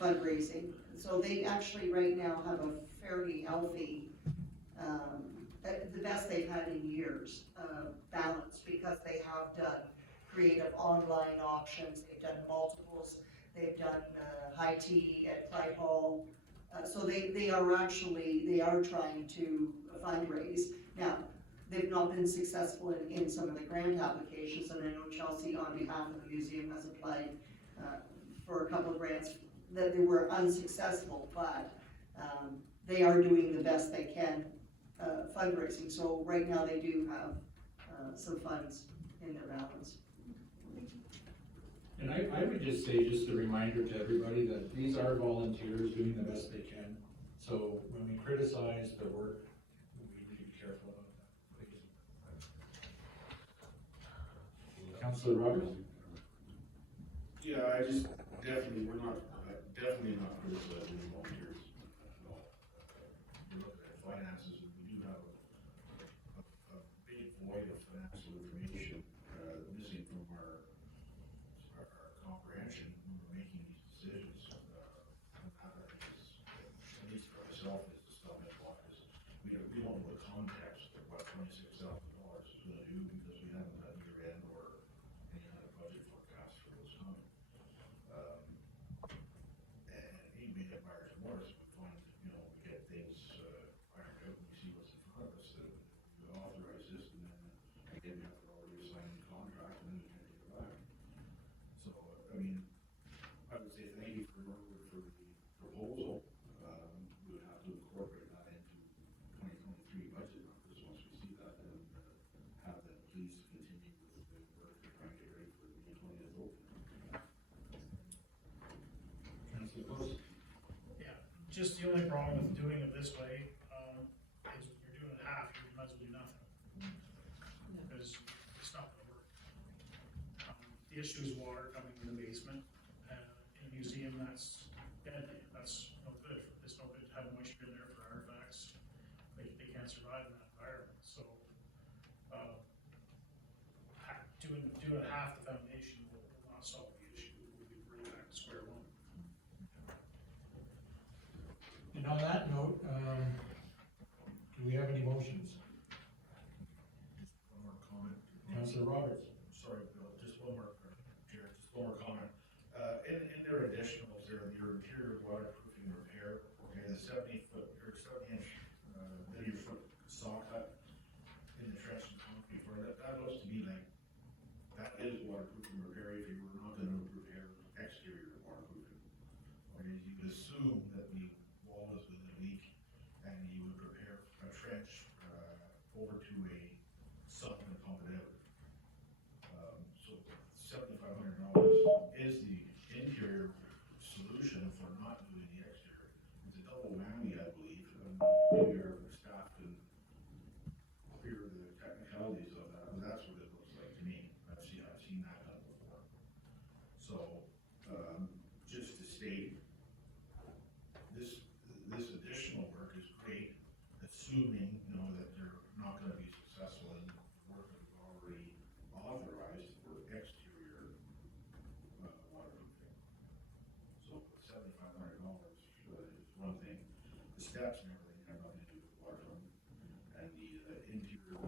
fundraising. So they actually right now have a fairly healthy, the best they've had in years, balance, because they have done creative online auctions, they've done multiples, they've done high tea at Clyde Hall. So they are trying to fundraise. Now, they've not been successful in some of the grant applications, and I know Chelsea, on behalf of the museum, has applied for a couple of grants that they were unsuccessful, but they are doing the best they can fundraising. So right now they do have some funds in their balance. And I would just say, just a reminder to everybody that these are volunteers doing the best they can. So when we criticize the work, we need to be careful about that, please. Councillor Roberts? Yeah, I just, we're not, definitely not criticizing the volunteers at all. We look at finances, and we do have a big void of financial information, missing from our comprehension when we're making these decisions. And that is, at least for myself, is the stuff that is, we don't know the context of what $26,000 is gonna do, because we haven't had year end or any kind of budget forecast for what's coming. And he made it buyer's remorse, we find, we get things ironed out, and we see what's in front of us, that we authorize this, and then again, we have to already sign the contract, and then we can take it back. So, I mean, I would say thank you for the proposal. We would have to incorporate that into 2023 budget numbers once we see that, and have them please continue with the work they're trying to get ready for the May 20th opening. Councillor Close? Yeah, just the only problem with doing it this way, is you're doing it half, you might as well do nothing. Because it's not gonna work. The issue is water coming in the basement, in a museum that's deadly, that's no good. It's no good to have moisture in there for artifacts, they can't survive in that environment, so, doing half the foundation will not solve the issue, we'll be right back to square one. And on that note, do we have any motions? One more comment. Councillor Roberts? Sorry, Bill, just one more, Jared, just one more comment. In their additionals, there, your interior waterproofing repair, okay, the 70-foot or 70-inch linear foot saw cut in the trench and concrete floor, that looks to me like that is waterproofing repair if you were not gonna repair X assuming, you know, that they're not gonna be successful in the work that we've already authorized for exterior, waterproofing. So $7,500 is one thing. The steps and everything have nothing to do with waterproofing. And the interior,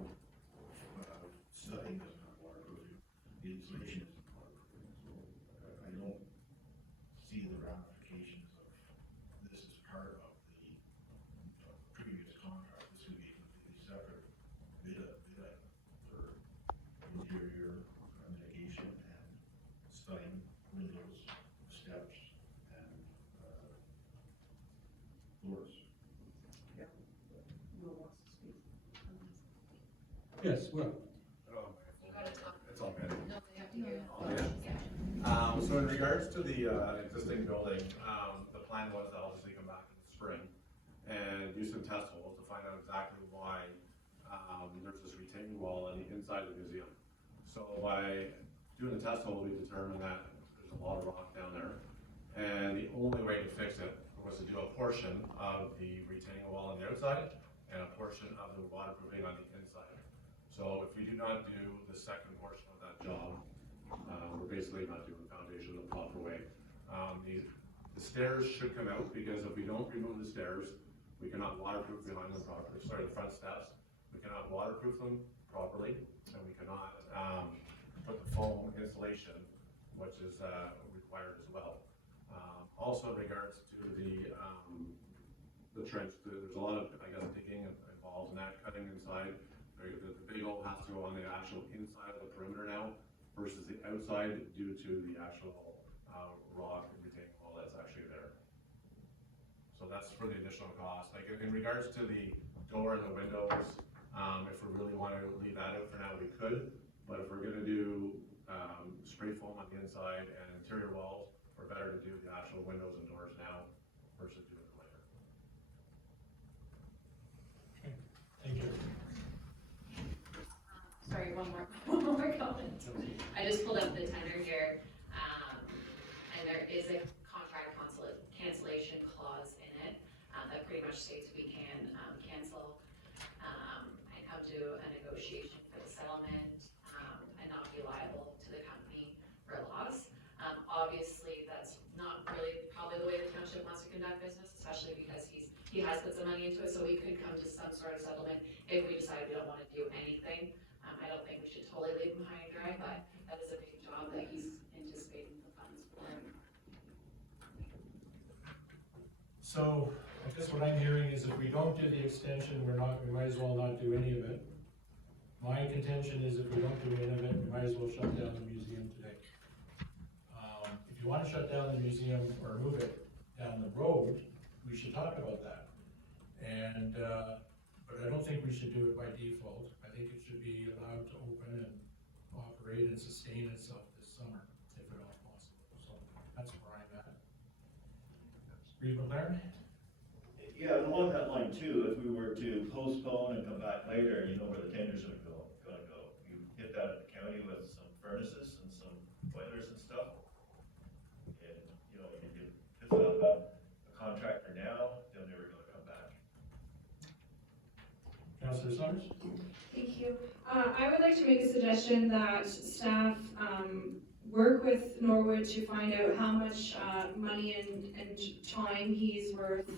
studding doesn't have waterproofing. The insulation isn't waterproofing. So I don't see the ramifications of this as part of the previous contract. This would be a completely separate bid for interior mitigation and studding, windows, steps, and floors. Will wants to speak. Yes, well, You gotta talk. It's all good. No, they have to hear that. Oh, yeah. So in regards to the existing building, the plan was to obviously come back in the spring and do some test holes to find out exactly why there's this retaining wall on the inside of the museum. So by doing the test hole, we determined that there's a lot of rock down there. And the only way to fix it was to do a portion of the retaining wall on the outside and a portion of the waterproofing on the inside. So if we do not do the second portion of that job, we're basically not doing the foundation the proper way. The stairs should come out, because if we don't remove the stairs, we cannot waterproof behind them properly, the front steps. We cannot waterproof them properly, and we cannot put the foam insulation, which is required as well. Also in regards to the trench, there's a lot of, I guess, digging involved in that, cutting inside. The big hole has to go on the actual inside of the perimeter now versus the outside due to the actual rock retaining wall that's actually there. So that's for the additional cost. Like in regards to the door and the windows, if we really want to leave that out for now, we could. But if we're gonna do spray foam on the inside and interior walls, we're better to do the actual windows and doors now versus doing it later. okay, thank you. Sorry, one more comment. I just pulled up the tender here, and there is a contract cancellation clause in it, that pretty much states we can, cancel, and come to a negotiation for the settlement, and not be liable to the company for loss. Obviously, that's not really probably the way the township wants to conduct business, especially because he has put some money into it, so we could come to some sort of settlement if we decide we don't wanna do anything. I don't think we should totally leave him high and dry, but that is a big job that he's anticipating the funds for. So, I guess what I'm hearing is if we don't do the extension, we might as well not do any of it. My contention is if we don't do any of it, we might as well shut down the museum today. If you wanna shut down the museum or move it down the road, we should talk about that. And, but I don't think we should do it by default. I think it should be allowed to open and operate and sustain itself this summer, if at all possible. So that's where I'm at. Reed McLaren? Yeah, along that line too, if we were to postpone and come back later, you know where the tenders are gonna go. You hit that at the county with some furnaces and some boilers and stuff. And, you know, you get pissed off a contractor now, they're never gonna come back. Councillor Summers? Thank you. I would like to make a suggestion that staff, work with Norwood to find out how much, money and time he's worth,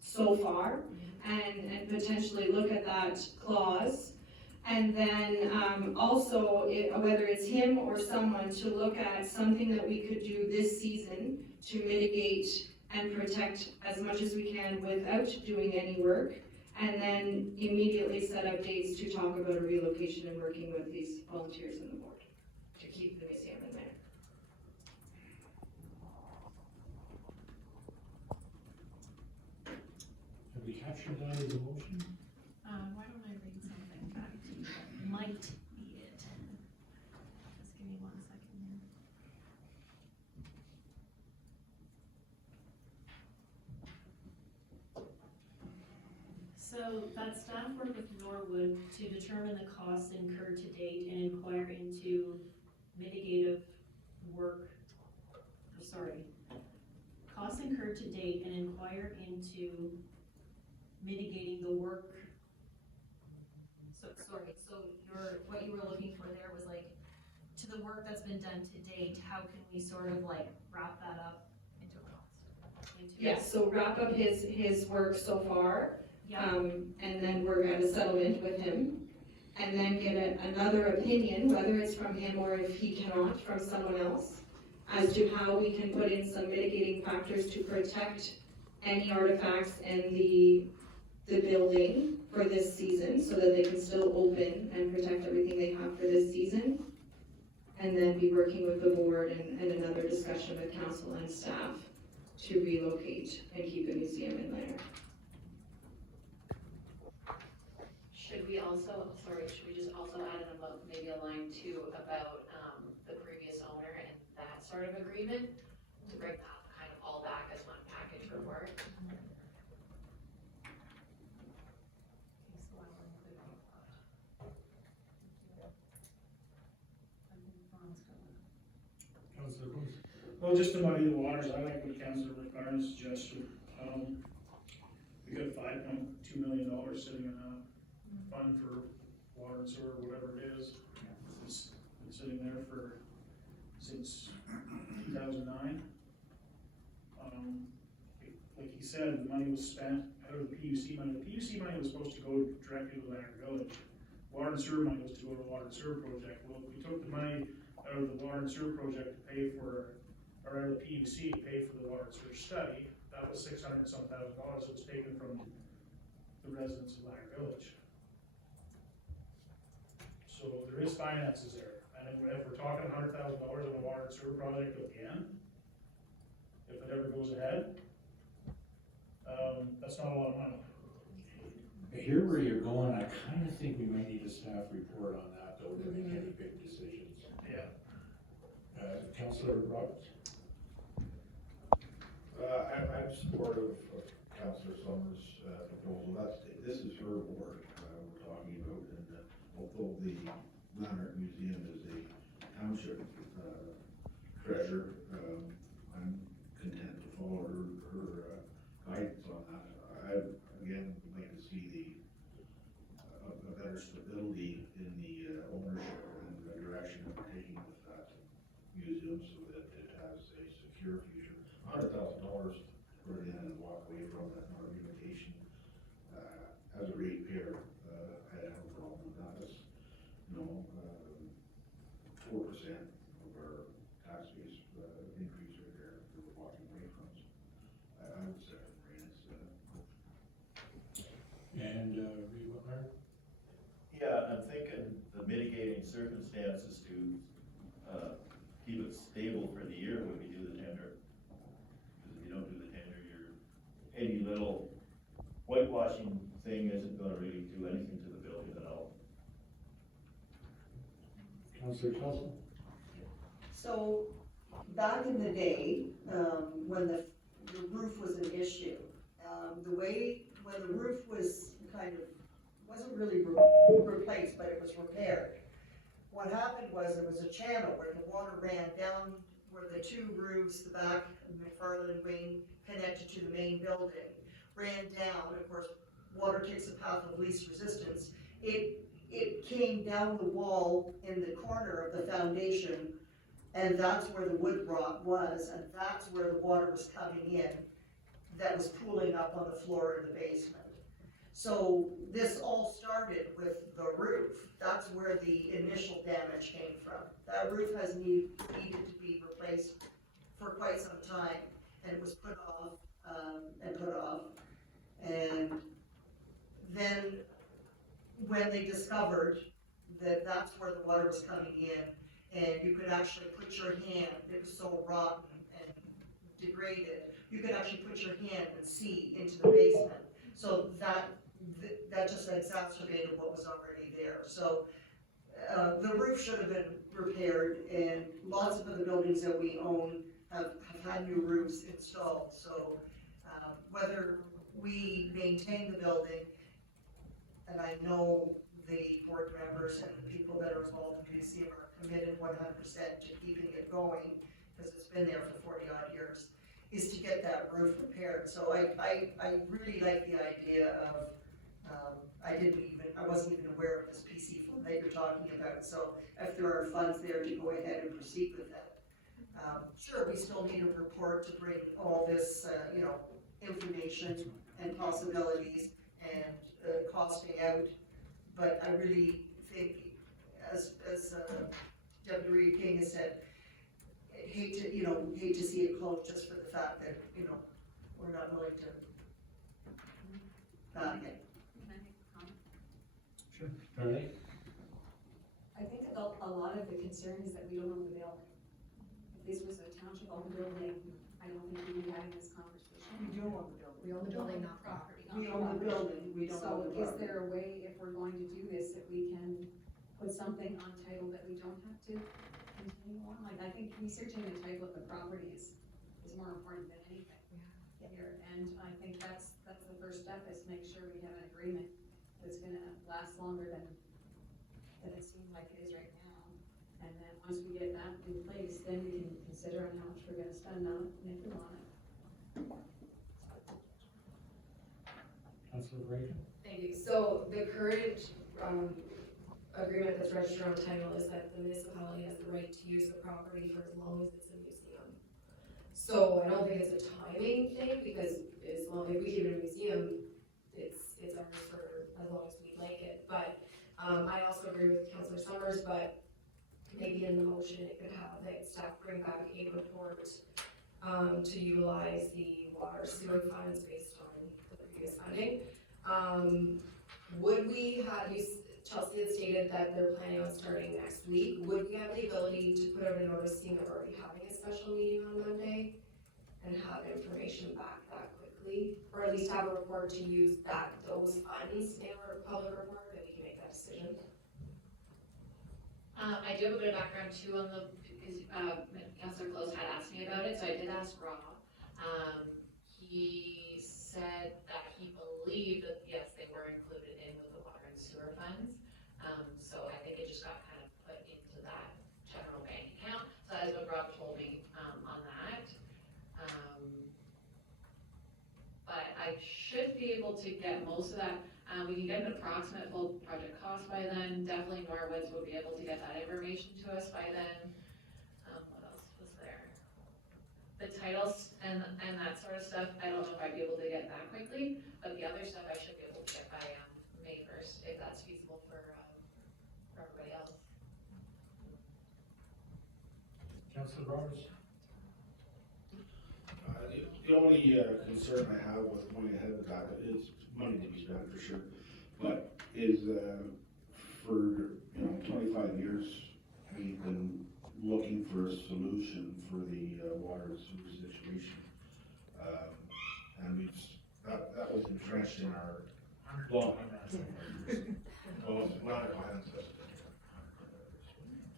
so far, and potentially look at that clause. And then, also, whether it's him or someone, to look at something that we could do this season to mitigate and protect as much as we can without doing any work. And then immediately set up dates to talk about a relocation and working with these volunteers in the board to keep the museum in there. Have we captured that as a motion? Why don't I read something back to you that might be it? Just give me 1 second here. So that staff work with Norwood to determine the costs incurred to date and inquire into mitigative work, costs incurred to date and inquire into mitigating the work. So, sorry, so what you were looking for there was like, to the work that's been done to date, how can we sort of like wrap that up into a cost? Yes, so wrap up his work so far, Yeah, and then we're at a settlement with him. And then get another opinion, whether it's from him or if he cannot, from someone else, as to how we can put in some mitigating factors to protect any artifacts in the building for this season, so that they can still open and protect everything they have for this season. And then be working with the board and another discussion with council and staff to relocate and keep the museum in there. Should we just also add in about, maybe a line too about, the previous owner and that sort of agreement? To bring that kind of all back as one package report? Councillor Booth. Well, just to muddy the waters, I like what Councillor McLaren suggested. We got $5.2 million sitting in a fund for water and sewer, whatever it is. It's been sitting there since 2009. Like he said, the money was spent out of the PUC money. The PUC money was supposed to go directly to Lanark Village. Water and sewer money was to go to the water and sewer project. Well, we took the money out of the water and sewer project to pay for, or out of the PUC to pay for the water and sewer study. That was $600 and some thousand. It was taken from the residents of Lanark Village. So there is finances there, and if we're talking $100,000 on a water and sewer project again, if it ever goes ahead, that's not a lot of money. I hear where you're going, I kind of think we might need a staff report on that, though, to make any big decisions. Yeah. Councillor Roberts? I'm supportive of Councillor Summers' proposal. This is her ward we're talking about, and although the Lanark Museum is a township treasure, I'm content to follow her guidance on that. I, again, would like to see a better stability in the ownership and the direction that we're taking with that museum, so that it has a secure future. $100,000 put it in and walk away from that, not a relocation. As a ratepayer, I have no problem with that. That's, 4% of our tax base increase right there that we're walking away from. So I would second Ray's. And Reed Whitmer? Yeah, I'm thinking the mitigating circumstances to keep it stable for the year when we do the tender. Because if you don't do the tender, any little whitewashing thing isn't gonna really do anything to the building at all. Councillor Kelso? So, back in the day, when the roof was an issue, when the roof was wasn't really replaced, but it was repaired. What happened was there was a channel where the water ran down, where the two roofs, the back and McFarland wing, connected to the main building, ran down. Of course, water takes the path of least resistance. It came down the wall in the corner of the foundation, and that's where the wood rot was, and that's where the water was coming in, that was pooling up on the floor in the basement. So this all started with the roof. That's where the initial damage came from. That roof has needed to be replaced for quite some time, and it was put off, and then when they discovered that that's where the water was coming in, and you could actually put your hand, it was so rotten and degraded, you could actually put your hand and see into the basement. So that just exacerbated what was already there. So the roof should have been repaired, and lots of other buildings that we own have had new roofs installed. So whether we maintain the building, and I know the board members and the people that are involved in the museum are committed 100% to keeping it going, because it's been there for 40 odd years. is to get that roof repaired. So I really like the idea of, I wasn't even aware of this PC fund that you're talking about, so if there are funds there to go ahead and proceed with that. Sure, we still need a report to bring all this, information and possibilities and costing out, but I really think, as W. King has said, hate to see it close just for the fact that, we're not willing to back it. Can I make a comment? Sure. Charlie? I think a lot of the concern is that we don't own the building. If this was a township-owned building, I don't think we'd be having this conversation. We do own the building. We own the building, not property. We own the building, we don't own the So is property. there a way, if we're going to do this, that we can put something on title that we don't have to continue on? Like, I think researching the title of the property is more important than anything here. And I think that's the first step, is make sure we have an agreement that's gonna last longer than it seems like it is right now. And then once we get that in place, then we can consider on how much we're gonna spend on it, and if we want it. Councilor Reagan? Thank you. So the current, agreement that's registered on title is that the municipality has the right to use the property for as long as it's a museum. So I don't think it's a timing thing, because as long as we keep it a museum, it's ours for as long as we like it. But, I also agree with Councillor Summers, but maybe in the motion, it could have that staff bring back a report, to utilize the water sewer funds based on the previous funding. Would we have, Chelsea had stated that they're planning on starting next week. Would we have the ability to put out a notice saying that we're already having a special meeting on Monday and have information back that quickly? Or at least have a report to use those funds in our public report, that we can make that decision? I do have a bit of background too on the, because, Councillor Close had asked me about it, so I did ask Rob. He said that he believed that, yes, they were included in with the water and sewer funds. So I think it just got kind of put into that general bank account. So that's what Rob told me, on that. But I should be able to get most of that. We can get an approximate full project cost by then. Definitely Norwoods would be able to get that information to us by then. What else was there? The titles and that sort of stuff, I don't know if I'd be able to get that quickly, but the other stuff I should be able to get by, May 1st, if that's feasible for everybody else. Councilor Roberts? The only concern I have with going ahead with that is money to be spent for sure, but is for 25 years we've been looking for a solution for the water and sewer situation, and that was entrenched in our law. Well, Lanark Highlands has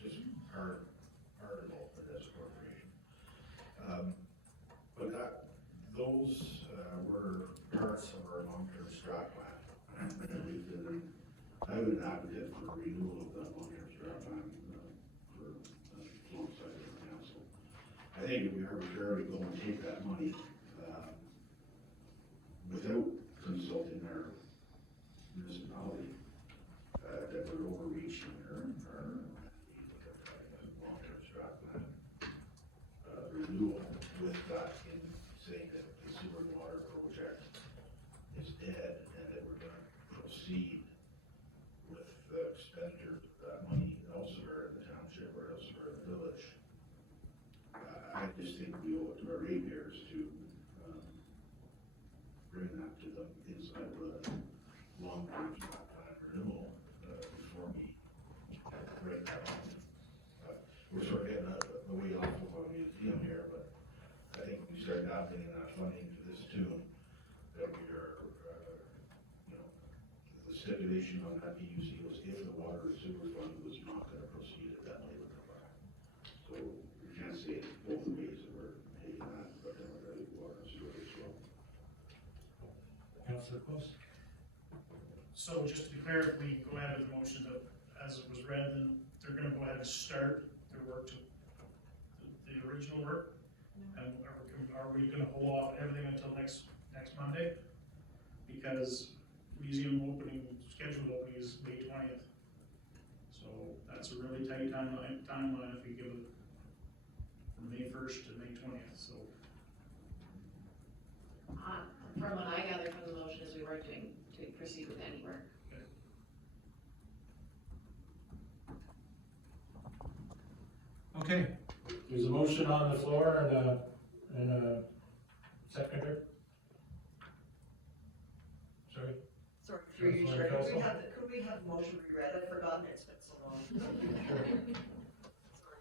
just part of it as a corporation. But those were parts of our long-term strat plan. I've been an advocate for renewal of that long-term strat plan for alongside the council. I think if we arbitrarily go and take that money without consulting our municipality, that we're overreaching our long-term strat plan renewal with that in saying that the sewer and water project is dead and that we're gonna proceed with the expenditure of that money elsewhere in the township or elsewhere in the village. I just think we owe it to our ratepayers to bring that to them inside of a long-term strat plan renewal before we break that off. We're sort of getting the way off of a museum here, but I think we start adopting that funding to this tune, that we are, the stipulation on that PUC was if the water and sewer fund was not gonna proceed, that money would come back. So we can't say it both ways that we're taking that, but then we're gonna do water and sewer as well. Councilor Close? So just to be clear, if we go ahead with the motion as it was read, then they're gonna go ahead and start their work to the original work, and are we are we gonna hold off everything until next Monday? Because museum opening, scheduled opening is May 20th. So that's a really tight timeline if we give it from May 1st to May 20th, so. From what I gathered from the motion is we weren't doing, to proceed with any work. Okay, there's a motion on the floor and a seconder. Sorry? Sorry, through you, Councilor Chair. Kelso? Could we have the motion reread? I've forgotten it's been so long. Sorry,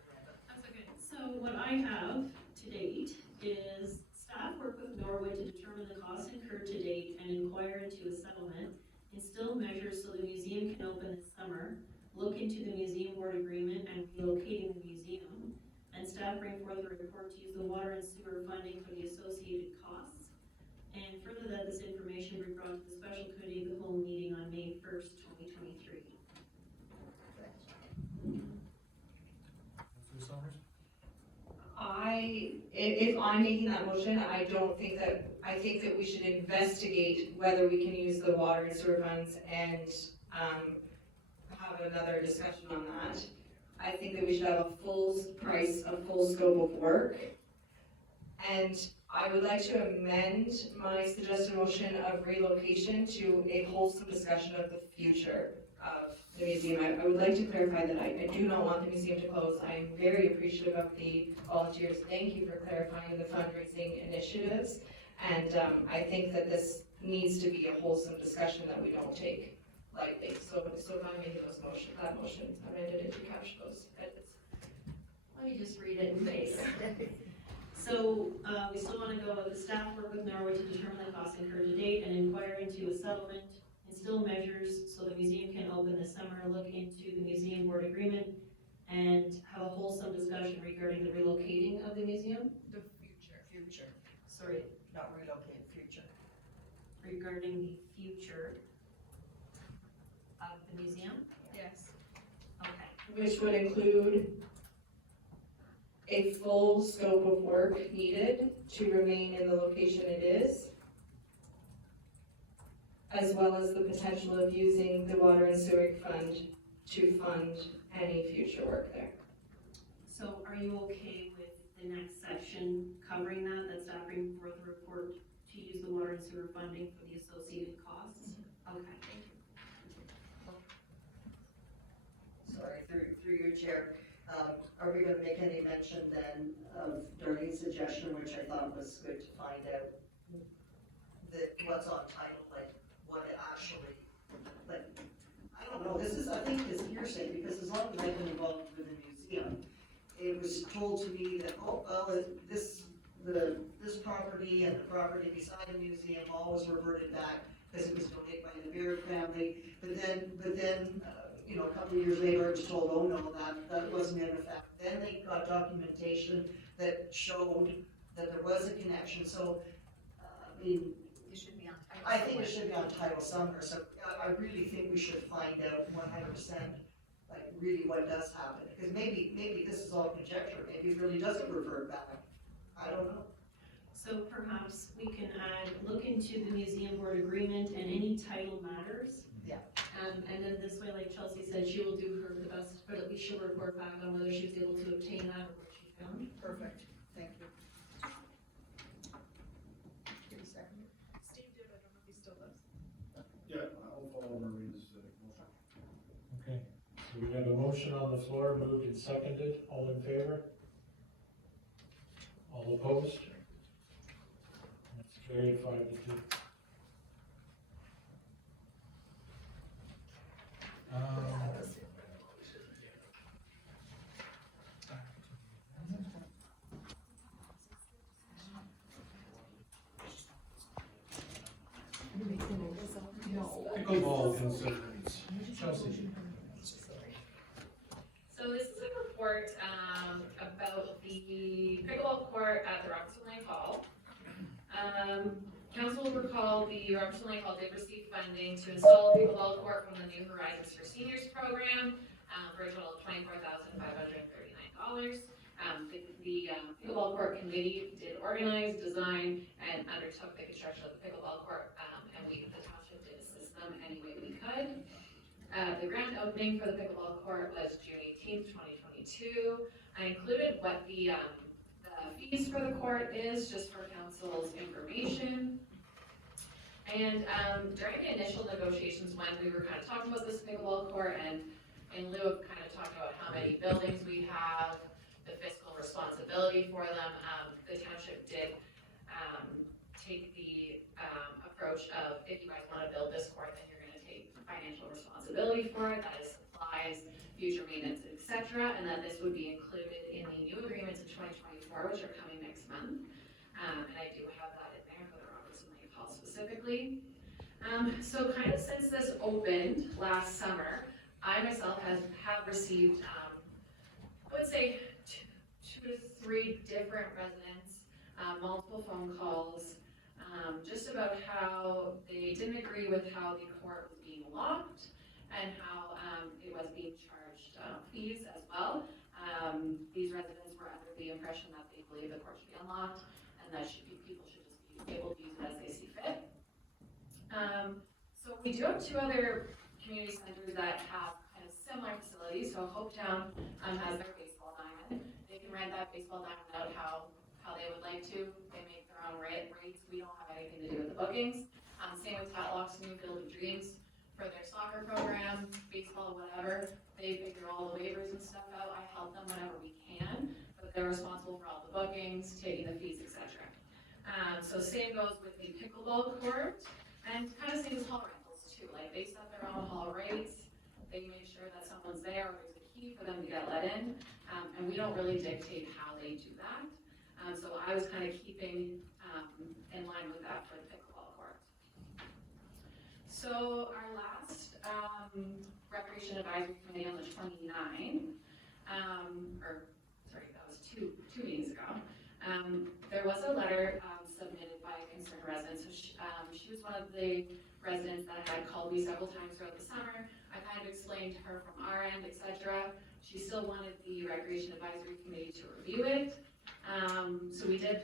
Amanda. That's okay. So what I have to date is staff work with Norwood to determine the costs incurred to date and inquire into a settlement, instill measures so the museum can open this summer, look into the museum board agreement and relocating the museum, and staff bring forth a report to use the water and sewer funding for the associated costs. And further, that this information be brought to the special committee of the whole meeting on May 1st, 2023. Councilor Summers? If I'm making that motion, I think that we should investigate whether we can use the water and sewer funds and, have another discussion on that. I think that we should have a full price, a full scope of work. And I would like to amend my suggested motion of relocation to a wholesome discussion of the future of the museum. I would like to clarify that I do not want the museum to close. I'm very appreciative of the volunteers. Thank you for clarifying the fundraising initiatives. And I think that this needs to be a wholesome discussion that we don't take lightly. So if I'm making that motion, Amanda, did you catch those edits? Let me just read it in face. So, we still want to go with the staff work with Norwood to determine the costs incurred to date and inquire into a settlement, instill measures so the museum can open this summer, look into the museum board agreement, and have a wholesome discussion regarding the relocating of the museum. The future. Sorry, Not relocate, future. regarding the future of the museum? Yes. Okay. Which would include a full scope of work needed to remain in the location it is, as well as the potential of using the water and sewer fund to fund any future work there. So are you okay with the next section covering that staff bring forth a report to use the water and sewer funding for the associated costs? Okay, thank you. Sorry, through your chair. Are we gonna make any mention then of Darlene's suggestion, which I thought was good to find out what's on title, like what it actually, like, I don't know, I think this hearsay, because as long as I've been involved with the museum, it was told to me that, this property and the property beside the museum always reverted back because it was donated by the Barrett family, but then, a couple of years later, I was told, oh no, that wasn't in effect. Then they got documentation that showed that there was a connection, so, It should be on title. I think it should be on title somewhere, so I really think we should find out 100%, like, really what does happen. Because maybe this is all conjecture, maybe it really doesn't revert back, I don't know. So perhaps we can look into the museum board agreement and any title matters. Yeah. And then this way, like Chelsea said, she will do her best, but at least she'll report back on whether she was able to obtain that or what she found. Perfect, thank you. Give me a second. Steve did, I don't know if he still does. Yeah, I'll follow Marie's motion. Okay, so we have a motion on the floor, moved and seconded, all in favor? All opposed? That's carried 5-2. Pickleball concerns. Chelsea. So this is a report, about the pickleball court at the Robinson Lane Hall. Council will recall the Robinson Lane Hall did receive funding to install a pickleball court from the New Horizons for Seniors program, for a total of $24,539. The pickleball court committee did organize, design, and undertook the construction of the pickleball court, and the township did assist them any way we could. The grand opening for the pickleball court was June 18th, 2022. I included what the fees for the court is, just for council's information. And during the initial negotiations, when we were kind of talking about this pickleball court, and in lieu of kind of talking about how many buildings we have, the fiscal responsibility for them, the township did take the approach of, if you guys want to build this court, then you're going to take financial responsibility for it, that is supplies, future maintenance, etc., and that this would be included in the new agreements in 2024, which are coming next month. And I do have that in there for the Robertson Lake Hall specifically. So kind of since this opened last summer, I myself have received, I would say, two to three different residents, multiple phone calls, just about how they didn't agree with how the court was being locked and how it was being charged fees as well. These residents were under the impression that they believe the court should be unlocked and that people should just be able to use it as they see fit. So we do have two other community centers that have kind of similar facilities. So Hopetown has their baseball diamond. They can rent that baseball diamond out how they would like to. They make their own rates. We don't have anything to do with the bookings. Same with Tatlock's New Field of Dreams for their soccer program, baseball, whatever. They figure all the waivers and stuff out. I help them whenever we can, but they're responsible for all the bookings, taking the fees, etc. So same goes with the pickleball court, and kind of same as hall rentals too. Like they set their own hall rates. They make sure that someone's there or there's a key for them to get let in, and we don't really dictate how they do that. So I was kind of keeping in line with that for the pickleball court. So our last Recreation Advisory Committee on the 29th, that was two meetings ago, there was a letter submitted by a concerned resident. So she was one of the residents that had called me several times throughout the summer. I kind of explained to her from our end, etc. She still wanted the Recreation Advisory Committee to review it. So we did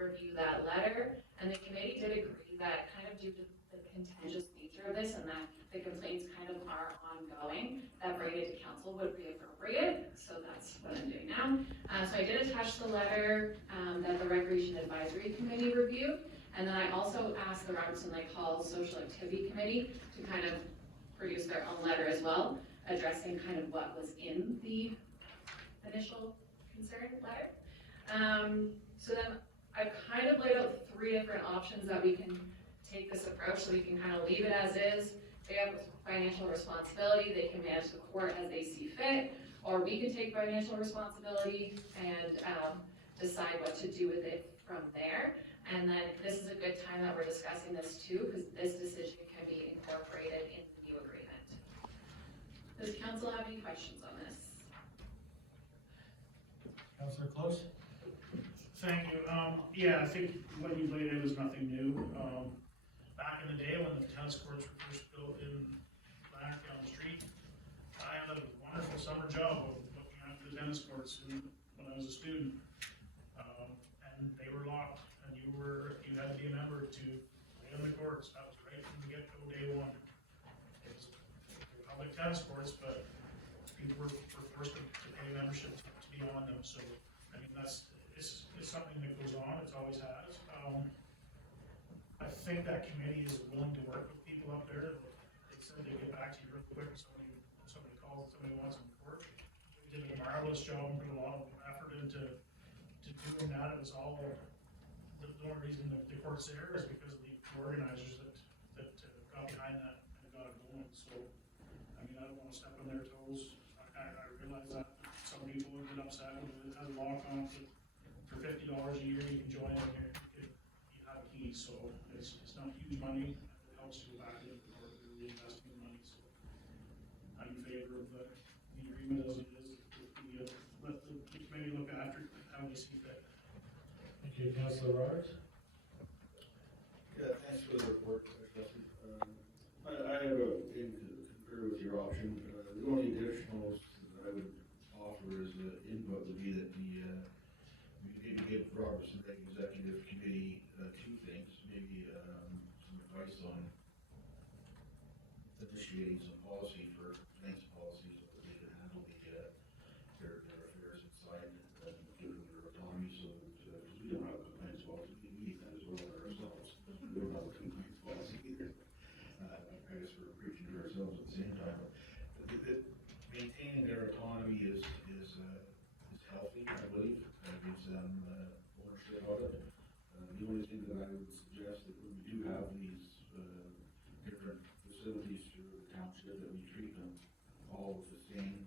review that letter, and the committee did agree that kind of due to the contentious nature of this and that the complaints kind of are ongoing, that bringing it to council would be appropriate. So that's what I'm doing now. So I did attach the letter that the Recreation Advisory Committee reviewed, and then I also asked the Robertson Lake Hall Social Activity Committee to kind of produce their own letter as well, addressing kind of what was in the initial concern letter. So then I've kind of laid out three different options that we can take this approach. So we can kind of leave it as is. They have financial responsibility. They can manage the court as they see fit, or we can take financial responsibility and decide what to do with it from there. And then this is a good time that we're discussing this too, because this decision can be incorporated in the new agreement. Does council have any questions on this? Councilor Close? Thank you. Yeah, I think what you laid out is nothing new. Back in the day when the tennis courts were first built in Lanark Highlands Street, I had a wonderful summer job of looking after the tennis courts when I was a student. And they were locked, and you had to be a member to play on the courts. That was right from the get-go, day one. It was public tennis courts, but people were forced to pay membership to be on them. So, I mean, it's something that goes on. It's always has. I think that committee is willing to work with people up there. They said they'd get back to you real quick if somebody calls, somebody wants them to work. They did a marvelous job and put a lot of effort into doing that. It was all, the only reason that the court's there is because of the organizers that got behind that and got it going. So, I mean, I don't want to step on their toes. I realize that some people would get upset when it has a lock on it. For $50 a year, you can join in here. You have a key, so it's not huge money. It helps you go back into the court and reinvesting the money. So I'm in favor of the agreement as it is. Let the committee look after how they see fit. Thank you, Councilor Roberts. Yeah, thanks for the report, Trustee. I have concur with your option. The only additionals that I would offer as input would be that the maybe, some advice on initiating some policy for finance policies so that they can handle their affairs inside, given their autonomy, so that, because we don't have a complaints policy, we need that as well ourselves. We don't have a complaints policy either. I guess we're preaching to ourselves at the same time, but maintaining their autonomy is healthy, I believe, and gives them, ownership of it. The only thing that I would suggest that when we do have these, different facilities through the township, that we treat them all with the same,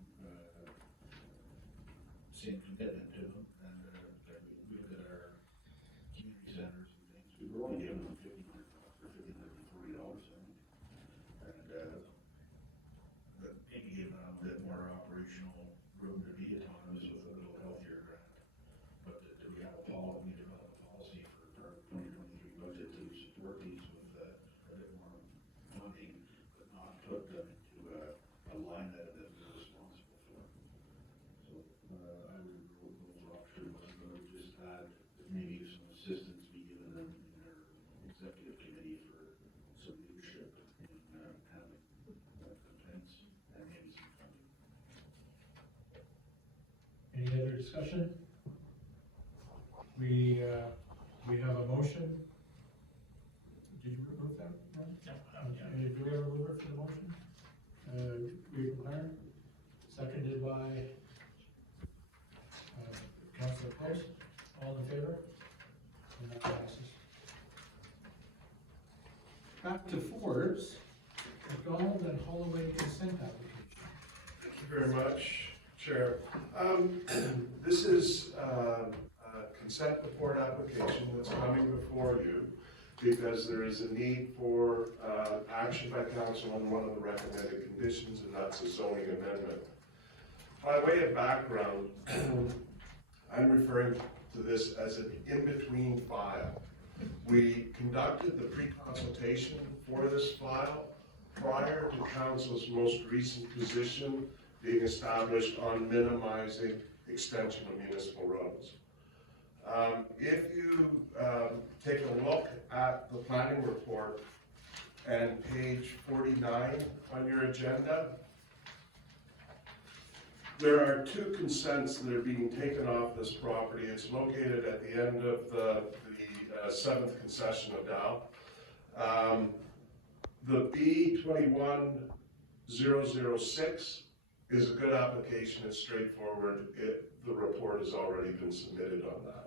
same commitment to them, and, that we look at our community centers and things, we were only giving them $50, or $40, I think. And, but maybe give them a bit more operational room to be autonomous with a little healthier grant. But do we have a policy, we develop a policy for our 2023 budget to support these with, a bit more funding, but not put them into a line item that we're responsible for. So, I would go for option one, but I would just add that maybe some assistance be given them in their executive committee for some leadership in, handling complaints and maybe some funding. Any other discussion? We have a motion. Did you remove that? No? Do we have a mover for the motion? Reed McLaren, seconded by, Councillor Close. All in favor? And that passes. Back to Forbes, McDonald and Holloway consent application. Thank you very much, Chair. This is a consent report application that's coming before you because there is a need for action by council on one of the recommended conditions, and that's a zoning amendment. By way of background, I'm referring to this as an in-between file. We conducted the pre-consultation for this file prior to council's most recent position being established on minimizing extension of municipal roads. If you take a look at the planning report and page 49 on your agenda, there are two consents that are being taken off this property. It's located at the end of the 7th concession of Dow. The B21006 is a good application. It's straightforward. The report has already been submitted on that.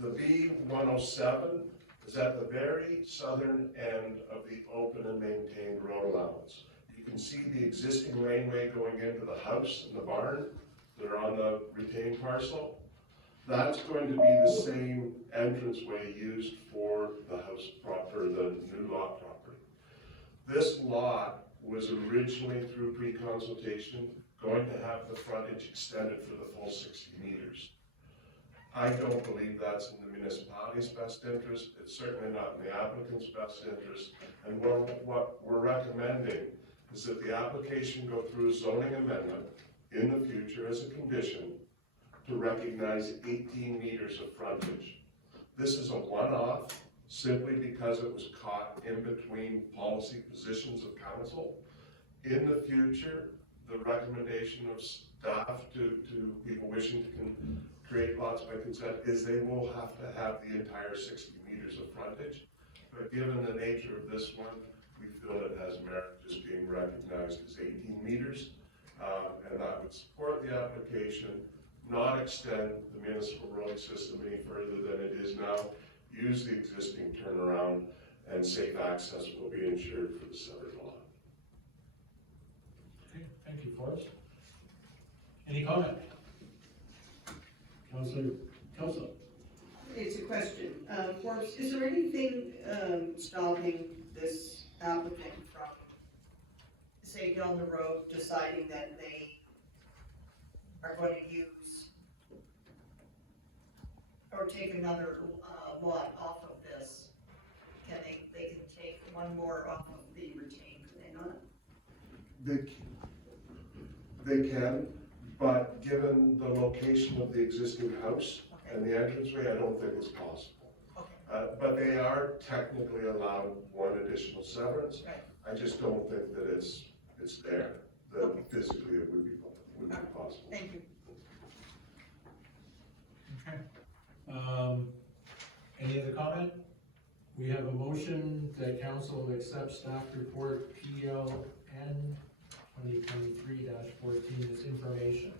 The B107 is at the very southern end of the open and maintained road allowance. You can see the existing laneway going into the house and the barn that are on the retained parcel. That's going to be the same entranceway used for the house proper, the new lot property. This lot was originally through pre-consultation going to have the frontage extended for the full 60 meters. I don't believe that's in the municipality's best interest. It's certainly not in the applicant's best interest. And what we're recommending is that the application go through a zoning amendment in the future as a condition to recognize 18 meters of frontage. This is a one-off simply because it was caught in between policy positions of council. In the future, the recommendation of staff to people wishing to create lots by consent is they will have to have the entire 60 meters of frontage. But given the nature of this one, we feel it has merit just being recognized as 18 meters. And that would support the application, not extend the municipal road system any further than it is now, use the existing turnaround, and safe access will be ensured for the severed lot. Okay, thank you, Forrest. Any comment? Councillor. It's a question. Forbes, is there anything stopping this applicant from, say, down the road, deciding that they are going to use or take another lot off of this? Can they can take one more off of the retained, can they not? They can, but given the location of the existing house and the entranceway, I don't think it's possible. Okay. But they are technically allowed one additional severance. Right. I just don't think that it's there, that Okay. physically it would be possible. Thank you. Okay. Any other comment? We have a motion that council accept staff report PLN 2023-14 as information.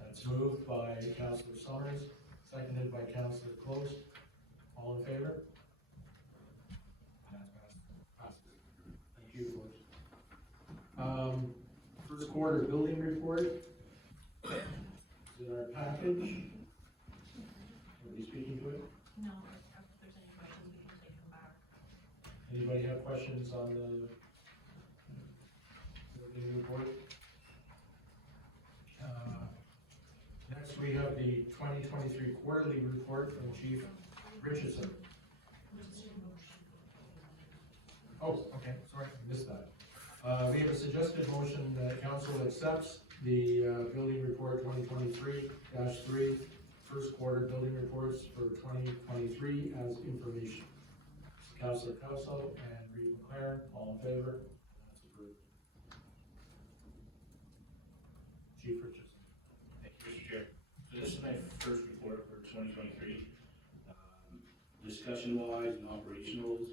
That's moved by Councillor Summers, seconded by Councillor Close. All in favor? Passes. Thank you, folks. First quarter building report. Is in our package. Are we speaking to it? No, if there's any questions, we can take them back. Anybody have questions on the building report? Next, we have the 2023 quarterly report from Chief Richardson. Oh, okay, sorry, I missed that. We have a suggested motion that council accepts the building report 2023-3, first quarter building reports for 2023 as information. Councillor Cowsall and Reed McLaren, all in favor? That's approved. Chief Richardson. Thank you, Mr. Chair. So this is my first report for 2023. Discussion wise and operationals,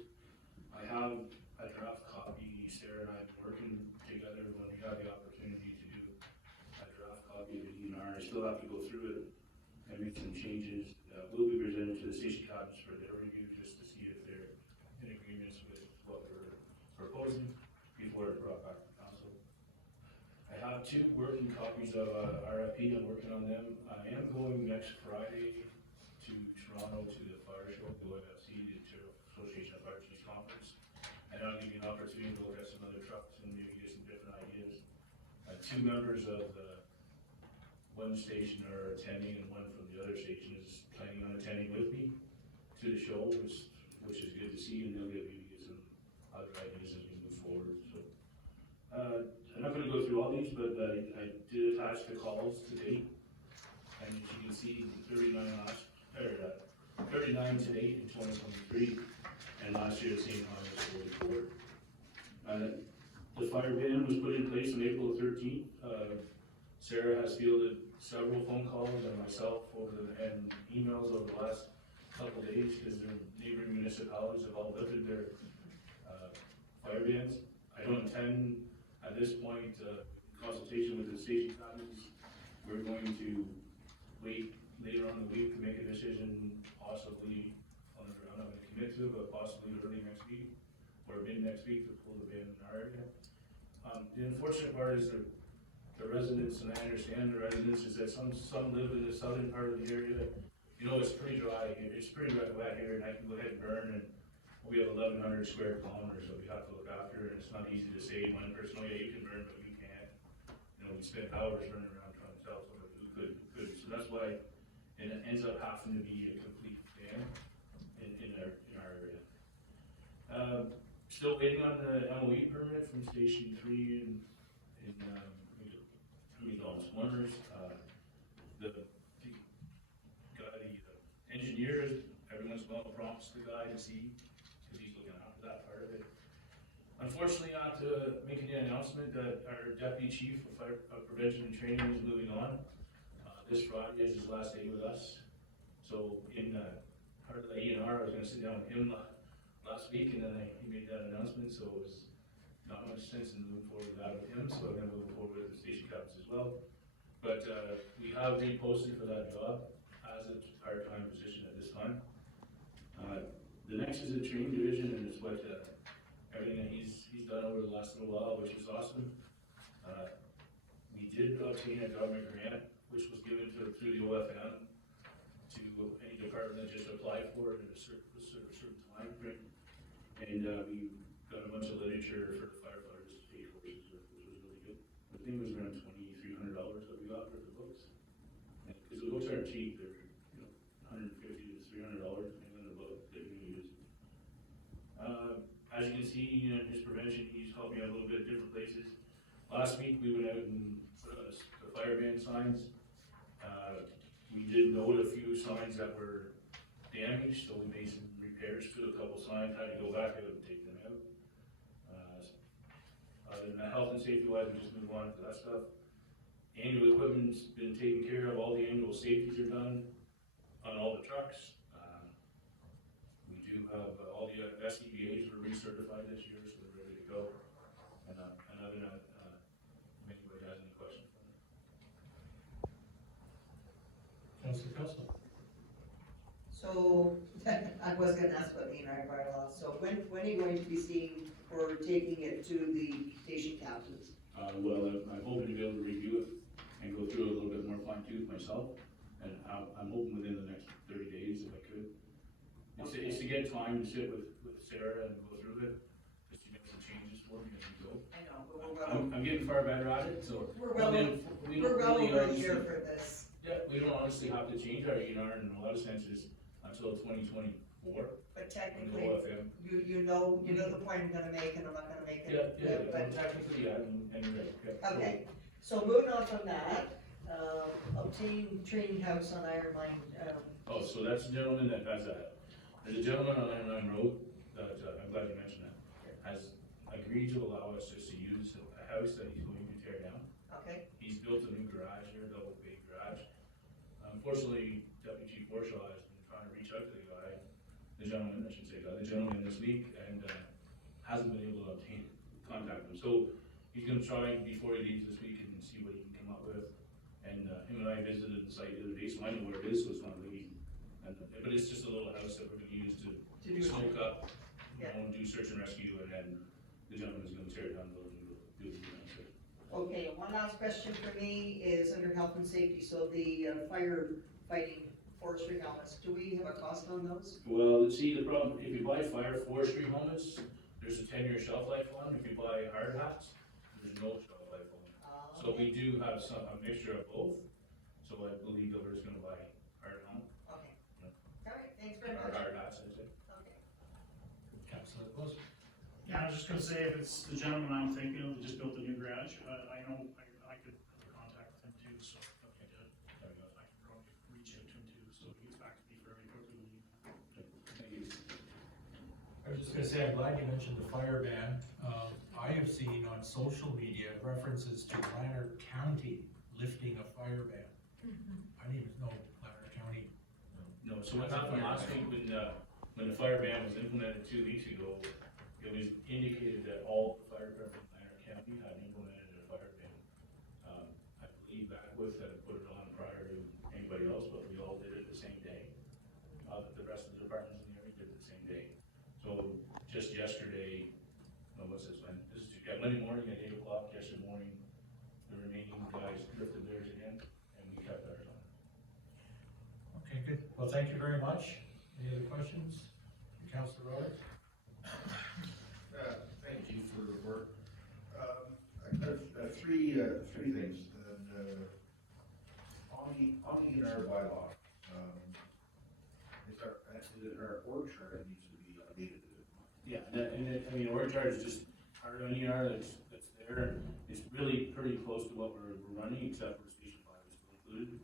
I have a draft copy. Sarah and I have been working together when we had the opportunity to do a draft copy of the DNR. I still have to go through it and make some changes. Will be presented to the station cabinets for their review just to see if they're in agreement with what we're proposing before it's brought back to council. I have two working copies of RFP. I'm working on them. I am going next Friday to Toronto to the fire show, the OFC, the Association of Fire Chiefs Conference. And I'll give you an opportunity to look at some other trucks and maybe get some different ideas. Two members of the one station are attending and one from the other station is planning on attending with me to the show, which is good to see, and they'll get me to get some other ideas as we move forward. So I'm not going to go through all these, but I did attach the calls to date. And as you can see, 39 to date in 2023, and last year the same time was 44. The fire ban was put in place on April 13th. Sarah has fielded several phone calls and myself and emails over the last couple of days because their neighboring municipalities have all lifted their fire bans. I don't intend at this point, consultation with the station captains, we're going to wait later on in the week to make a decision, possibly, I'm not going to commit to, but possibly early next week, or mid next week to pull the ban in our area. The unfortunate part is that the residents, and I understand the residents, is that some live in the southern part of the area. You know, it's pretty dry, it's pretty wet here, and I can go ahead and burn, and we have 1,100 square kilometers that we have to look after, and it's not easy to say one person, oh yeah, you can burn, but you can't. You know, we spend hours running around trying to tell somebody who could. So that's why it ends up having to be a complete ban in our area. Still waiting on the MOE permit from Station 3 in Swarmers. The engineer, every once in a while prompts the guy to see, because he's looking after that part of it. Unfortunately, I have to make an announcement that our deputy chief of prevention and training is moving on. This Friday is his last day with us. So in part of the ENR, I was going to sit down with him last week, and then he made that announcement, so it was not much sense in moving forward with that with him, so I'm going to move forward with the station captains as well. But we have reposted for that job as a part-time position at this time. The next is the training division, and it's what everything that he's done over the last little while, which is awesome. We did obtain a government grant, which was given through the OFM to any department that just applied for it at a certain time frame. And we got a bunch of literature for the firefighters to pay for, which was really good. I think it was around $2,300 that we got for the books. Because the books aren't cheap, they're $150 to $300 depending on the book that you're going to use. As you can see, his prevention, he's helped me out a little bit at different places. Last week we went out and put up the fire ban signs. We did note a few signs that were damaged, so we made some repairs repairs to a couple signs, had to go back out and take them out. Other than that, health and safety wise, we just move on to that stuff. Annual equipment's been taken care of, all the annual safeties are done on all the trucks. We do have, all the SCBA's were recertified this year, so they're ready to go. And other than that, if anybody has any questions for me. Councillor Costello. So, I was gonna ask about the Lanark bylaw, so when are you going to be seeing or taking it to the station captains? Well, I'm hoping to be able to review it and go through it a little bit more fine tooth myself. And I'm hoping within the next 30 days if I could. It's to get time to sit with Sarah and go through it, just to make some changes for me as we go. I know, but we're well, I'm getting far better at it, so. we're well over a year for this. Yeah, we don't honestly have to change our ENR in a lot of senses until 2024. But on the technically, OFM. you know the point I'm gonna make and I'm not gonna make it. Yeah, But, technically, yeah, and you're right, yeah. okay, so moving on from that, obtain training house on Iron Mine, Oh, so that's the gentleman that has that. There's a gentleman on Iron Line Road that, I'm glad you mentioned that, has agreed to allow us just to use a house that he's going to tear down. okay? He's built a new garage here, double bay garage. Unfortunately, Deputy Chief Warshaw has been trying to reach out to the guy, the gentleman, I should say, the gentleman this week, and hasn't been able to obtain contact him. So he's gonna try before he leaves this week and see what he can come up with. And him and I visited the site the other day, so I know where it is, so it's not really, but it's just a little house that we're gonna use to do smoke up, Yeah. do search and rescue, and then the gentleman's gonna tear it down, and do it. Okay, and one last question for me is under health and safety, so the firefighting forestry helmets, do we have a cost on those? Well, see, the problem, if you buy fire forestry helmets, there's a 10-year shelf life on them. If you buy hard hats, there's no shelf life on them. So we do have a mixture of both. So I believe that we're just gonna buy hard helmet, Okay. Yeah. All right, thanks very or much. hard hats, I'd say. Okay. Councillor Close. Yeah, I was just gonna say, if it's the gentleman I'm thinking of that just built a new garage, I know I could contact him too, so if he did, I could probably reach out to him too, so he gets back to me fairly quickly. Thank you. I was just gonna say, I'm glad you mentioned the fire ban. I have seen on social media references to Lanark County lifting a fire ban. I didn't even know Lanark County. No, so what happened last week when the fire ban was implemented 2 weeks ago, it was indicated that all the fire departments in Lanark County had implemented a fire ban. I believe Backwoods had put it on prior to anybody else, but we all did it the same day. The rest of the departments in the area did it the same day. So just yesterday, what's this, Monday morning at 8 o'clock, yesterday morning, the remaining guys lifted theirs again, and we kept ours on. Okay, good. Well, thank you very much. Any other questions? Councillor Roberts? Thank you for the report. I have three things. And, on the ENR bylaw, our org chart needs to be updated. Yeah, I mean, org chart is just our NER that's there. It's really pretty close to what we're running, except for Station 5 is still included,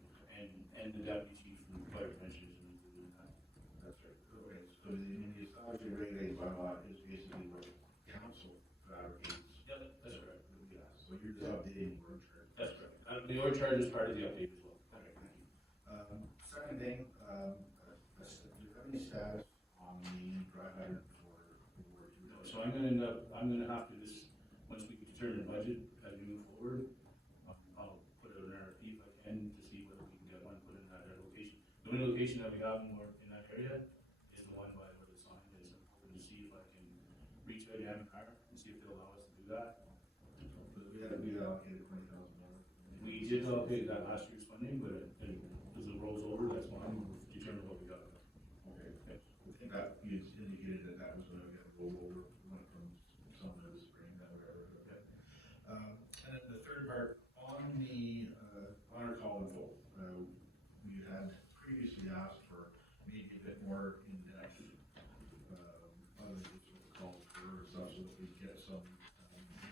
and the deputy chief from fire prevention is included in that. That's right. Okay, so the establishing regulated bylaw is basically what council advocates. Yep, that's right. Yeah, so you're just updating the org chart. That's right. The org chart is part of the update as well. Okay, thank you. Second thing, do you have any status on the dry hydrant for Ward 2? So I'm gonna have to just, once we determine the budget as we move forward, I'll put out an RFP if I can to see whether we can get one put in that location. The only location that we have in that area is the one by where the sign is. I'm hoping to see if I can reach out to MCR and see if they'll allow us to do that. We allocated $20,000. We did allocate that last year's funding, but as it rolls over, that's fine, we'll determine what we got. Okay. I think that you indicated that was going to get rolled over, went from summer to spring, that whatever. Okay. And then the third part, on the honor call info, we had previously asked for maybe a bit more in-depth, other calls for stuff so that we get some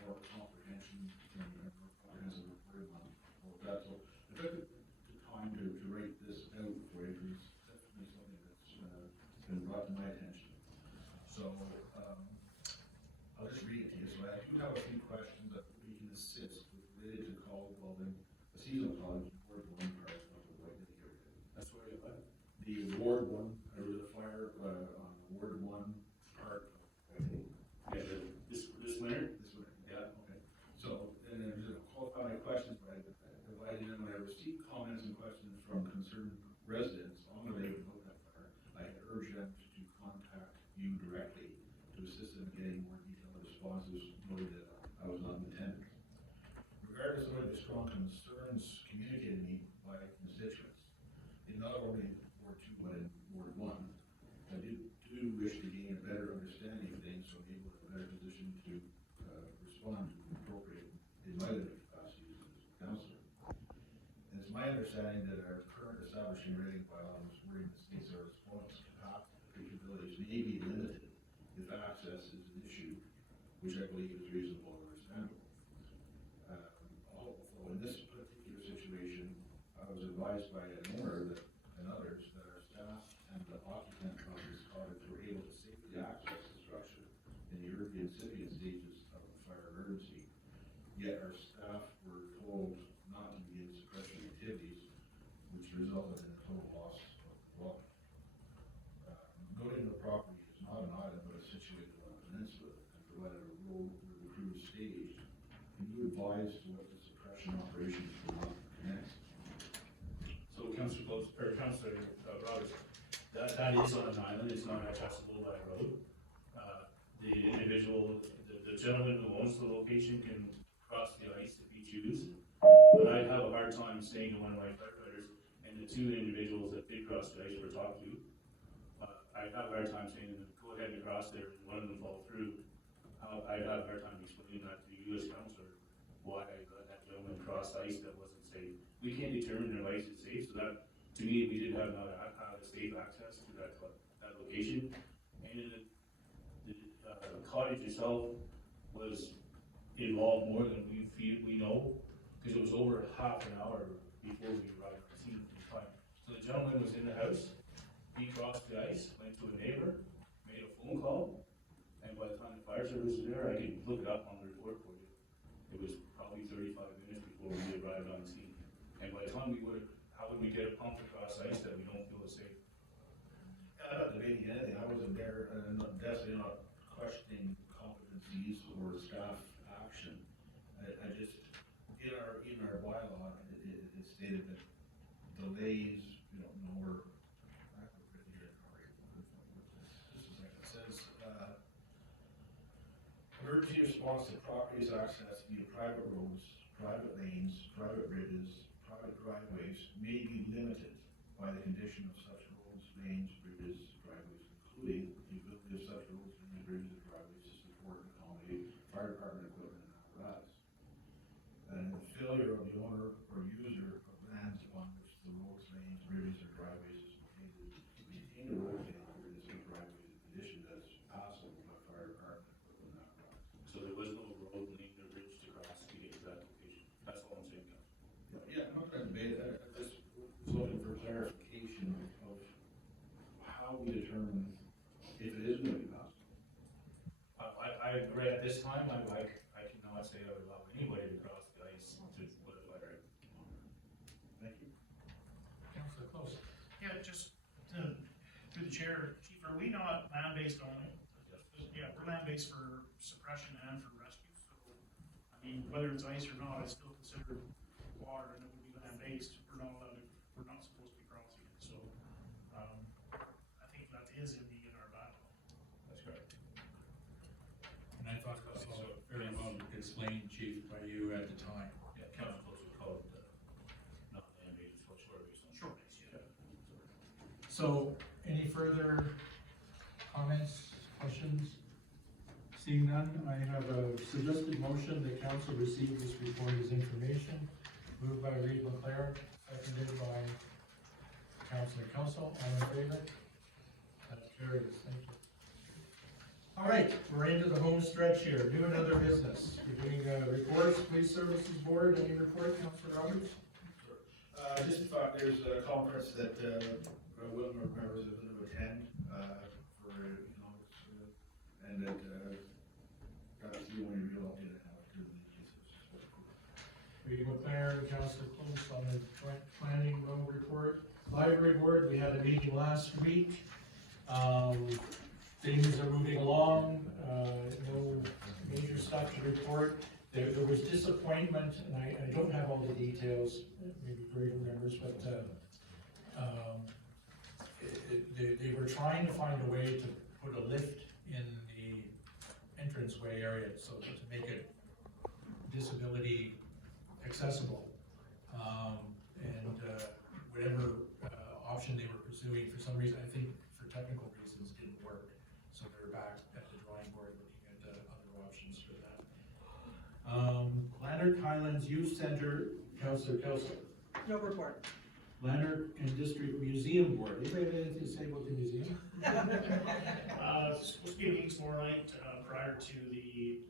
more comprehension and more comprehensive reporting on all of that. So I took the time to write this out for you, because it's definitely something that's been brought to my attention. have a few questions that we can assist with related to college building, the seasonal college, Ward 1 part of the White Lake area. That's where you're at. The Ward 1, there was a fire on Ward 1 part of White Lake. Yeah, this winter? This one, yeah, okay. So, and then there's a qualify my questions, but I divided them when I received comments and questions from concerned residents on the lake about that fire. I had urged them to contact you directly to assist them in getting more detailed responses, knowing that I was not in attendance. Regardless of the strong concerns communicated to me by constituents, in not only Ward 2 but in Ward 1, I do wish to gain a better understanding of things so I'm able to be in a better position to respond to appropriate in my limited capacity as a councillor. And it's my understanding that our current establishing rating bylaws wording that states our response capabilities may be limited if access is an issue, which I believe is reasonable and understandable. Although in this particular situation, I was advised by an owner that, and others that our staff and the occupant of this cottage were able to safely access the structure in the early incipient stages of the fire emergency. Yet our staff were told not to begin suppression activities, which resulted in a total loss of the dwelling. Noting the property is not an island but is situated on a peninsula and provided a road where the crew is staged, can you advise to what the suppression operations will not commence? So Councillor Roberts, that is on an island, it's not accessible by road. The individual, the gentleman who owns the location can cross the ice if he chooses. But I'd have a hard time saying to one of my firefighters, and the two individuals that did cross the ice were talked to, I'd have a hard time saying to them, go ahead and cross there, and one of them fall through. I'd have a hard time explaining that to you as councillor, why I let that gentleman cross ice that wasn't safe. We can't determine their life is safe, so that, to me, we did have not a safe access to that location. And the cottage itself was involved more than we know, because it was over half an hour before we arrived at the scene in time. So the gentleman was in the house, he crossed the ice, went to a neighbor, made a phone call, and by the time the fire service was there, I could look it up on the report for you. It was probably 35 minutes before we arrived on the scene. And by the time how would we get a pump across ice that we don't feel is safe? I'm not debating anything, I wasn't there, and I'm definitely not questioning competencies or staff action. I just, in our bylaw, it stated that delays, nor, it says, emergency response to properties accessed via private roads, private lanes, private bridges, private driveways may be limited by the condition of such roads, lanes, bridges, driveways, including the ability of such roads, lanes, bridges, and driveways to support and accommodate fire department equipment and apparatus. And the failure of the owner or user of lands upon which the roads, lanes, bridges, or driveways is located to maintain the roads, lanes, bridges, or driveways in condition that is passable by fire department equipment and apparatus. So there was no road, lane, or bridge to cross to get to that location. That's all I'm saying, Councillor. Yeah, I'm not trying to debate it, I just was looking for clarification of how we determine if it is going to be possible. I agree at this time, I cannot say I would allow anybody to cross the ice to put a fire. Thank you. Councillor Close. Yeah, just through the chair, Chief, are we not land-based only? Yeah, we're land-based for suppression and for rescue, so, I mean, whether it's ice or not, it's still considered water, and it would be land-based, we're not supposed to be crossing it, so, I think that is in our bylaw. That's correct. And I thought that was all very well explained, Chief, by you at the time. Yeah, Council Close would call it, not land-based, it's shore-based. Shore-based, yeah. So, any further comments, questions? Seeing none, I have a suggested motion that council receive this report as information. Moved by Reid McLaren, seconded by Councillor Council. All in favor? That carries. Thank you. All right, we're into the home stretch here. New and other business. We're doing reports, Police Services Board. Any report, Councillor Roberts? Just thought there's a conference that Wilmer members are going to attend for, and that that's the only real update Reed McLaren, Councillor Close on the joint planning road report. Library board, we had a meeting last week. Things are moving along, no major stuff to report. There was disappointment, and I don't have all the details, maybe Greg remembers, but, they were trying to find a way to put a lift in the entranceway area, so to make it disability accessible. Whatever option they were pursuing, for some reason, I think for technical reasons, didn't work. So they're back at the drawing board looking at other options for that. Lanark Highlands Youth Center, Councillor Kelso. No report. Lanark and District Museum Board. Anybody have anything to say about the museum? It's supposed to be a meeting tomorrow night, prior to the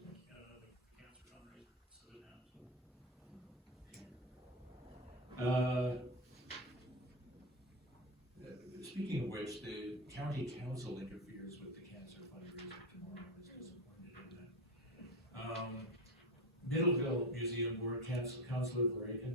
cancer fundraiser, so it happens. Speaking of which, the county council interferes with the cancer fundraiser tomorrow. I was disappointed in that. Middleville Museum Board, Councillor Verhaken.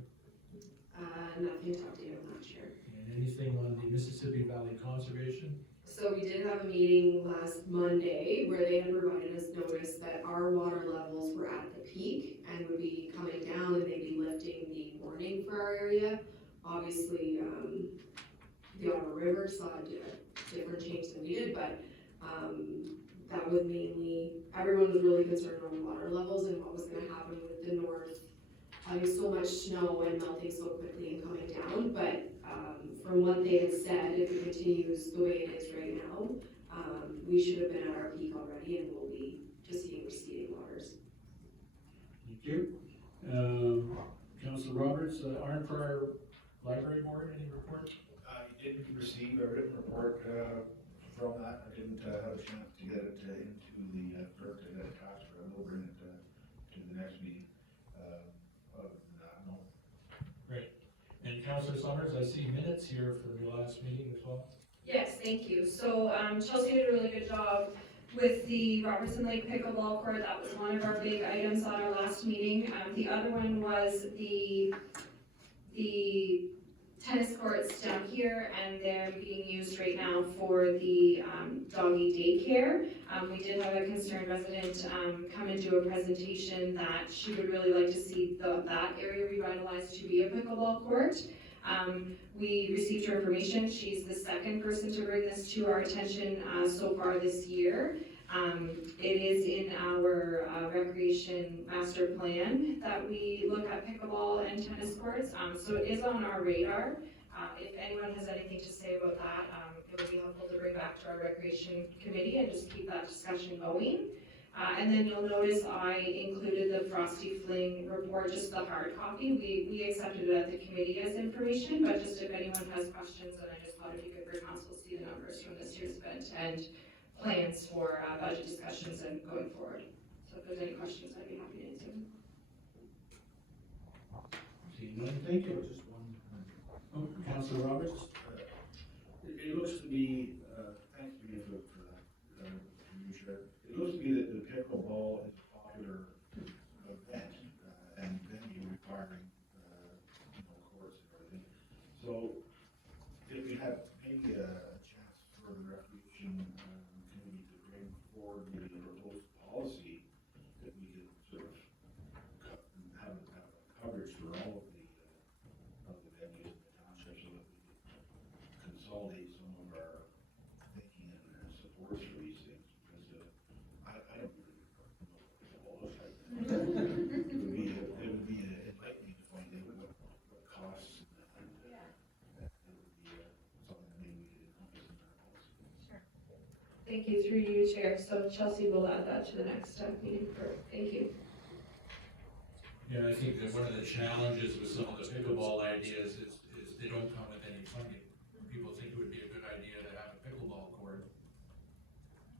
Nothing to update on that, Chair. And anything on the Mississippi Valley Conservation? So we did have a meeting last Monday where they had provided us notice that our water levels were at the peak and would be coming down, and they'd be lifting the warning for our area. Obviously, the Ottawa River saw a different change than we did, but that was mainly, everyone was really concerned around water levels and what was gonna happen with the north having so much snow and melting so quickly and coming down. But from what they had said, if it continues the way it is right now, we should have been at our peak already and we'll be just seeing receding waters. Thank you. Councillor Roberts, Arnprior Library Board, any report? You didn't receive a written report from that. I didn't have a chance to get it into the clerk to get it attached, but I will bring it to the next meeting. Other than that, no. Great. And Councillor Summers, I see minutes here for the last meeting as well. Yes, thank you. So Chelsea did a really good job with the Robertson Lake pickleball court. That was one of our big items on our last meeting. The other one was the tennis courts down here, and they're being used right now for the doggy daycare. We did have a concerned resident come and do a presentation that she would really like to see that area revitalized to be a pickleball court. We received her information. She's the second person to bring this to our attention so far this year. It is in our recreation master plan that we look at pickleball and tennis courts, so it is on our radar. If anyone has anything to say about that, it would be helpful to bring back to our recreation committee and just keep that discussion going. And then you'll notice I included the Frosty Fling report, just the hard copy. We accepted it at the committee as information, but just if anyone has questions, then I just thought if you could bring council see the numbers from this year's event and plans for budget discussions and going forward. So if there's any questions, I'd be happy to answer them. Seeing none, thank you. Just one. Oh, Councillor Roberts? It looks to me, thanks again for that, you Chair. It looks to me that the pickleball is a popular event and venue requiring, courts and everything. So if we have maybe a chance for the recreation committee to bring forward maybe a proposed policy that we could sort of have coverage for all of the venues in the township, so that we could consolidate some of our thinking and supports for these things, because I don't really know all those type of things. It would be enlightening to find out what costs and it would be something that maybe we could encompass in our policy. Thank you, through you, Chair. So Chelsea will add that to the next meeting. Thank you. Yeah, I think that one of the challenges with some of the pickleball ideas is they don't come with any funding. People think it would be a good idea to have a pickleball court,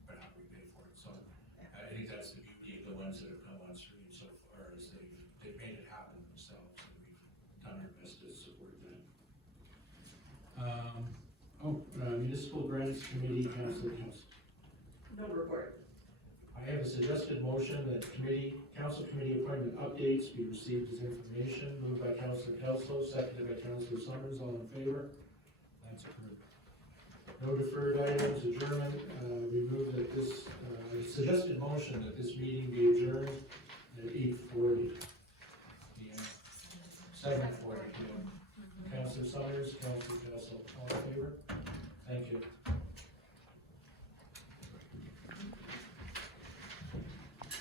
but how do we pay for it? So I think that's the beauty of the ones that have come on stream so far, is they've made it happen themselves, and we've done our best to support that. Municipal Grants Committee, Councillor Council. No report. I have the suggested motion that council committee appointment updates be received as information, moved by Councillor Kelso, seconded by Councillor Summers, all in favor? That's approved. No deferred items, adjournment, we move that this, suggested motion that this meeting be adjourned at 8:40 p.m. 7:40 p.m. Councillor Summers, Councillor Kelso, all in favor? Thank you.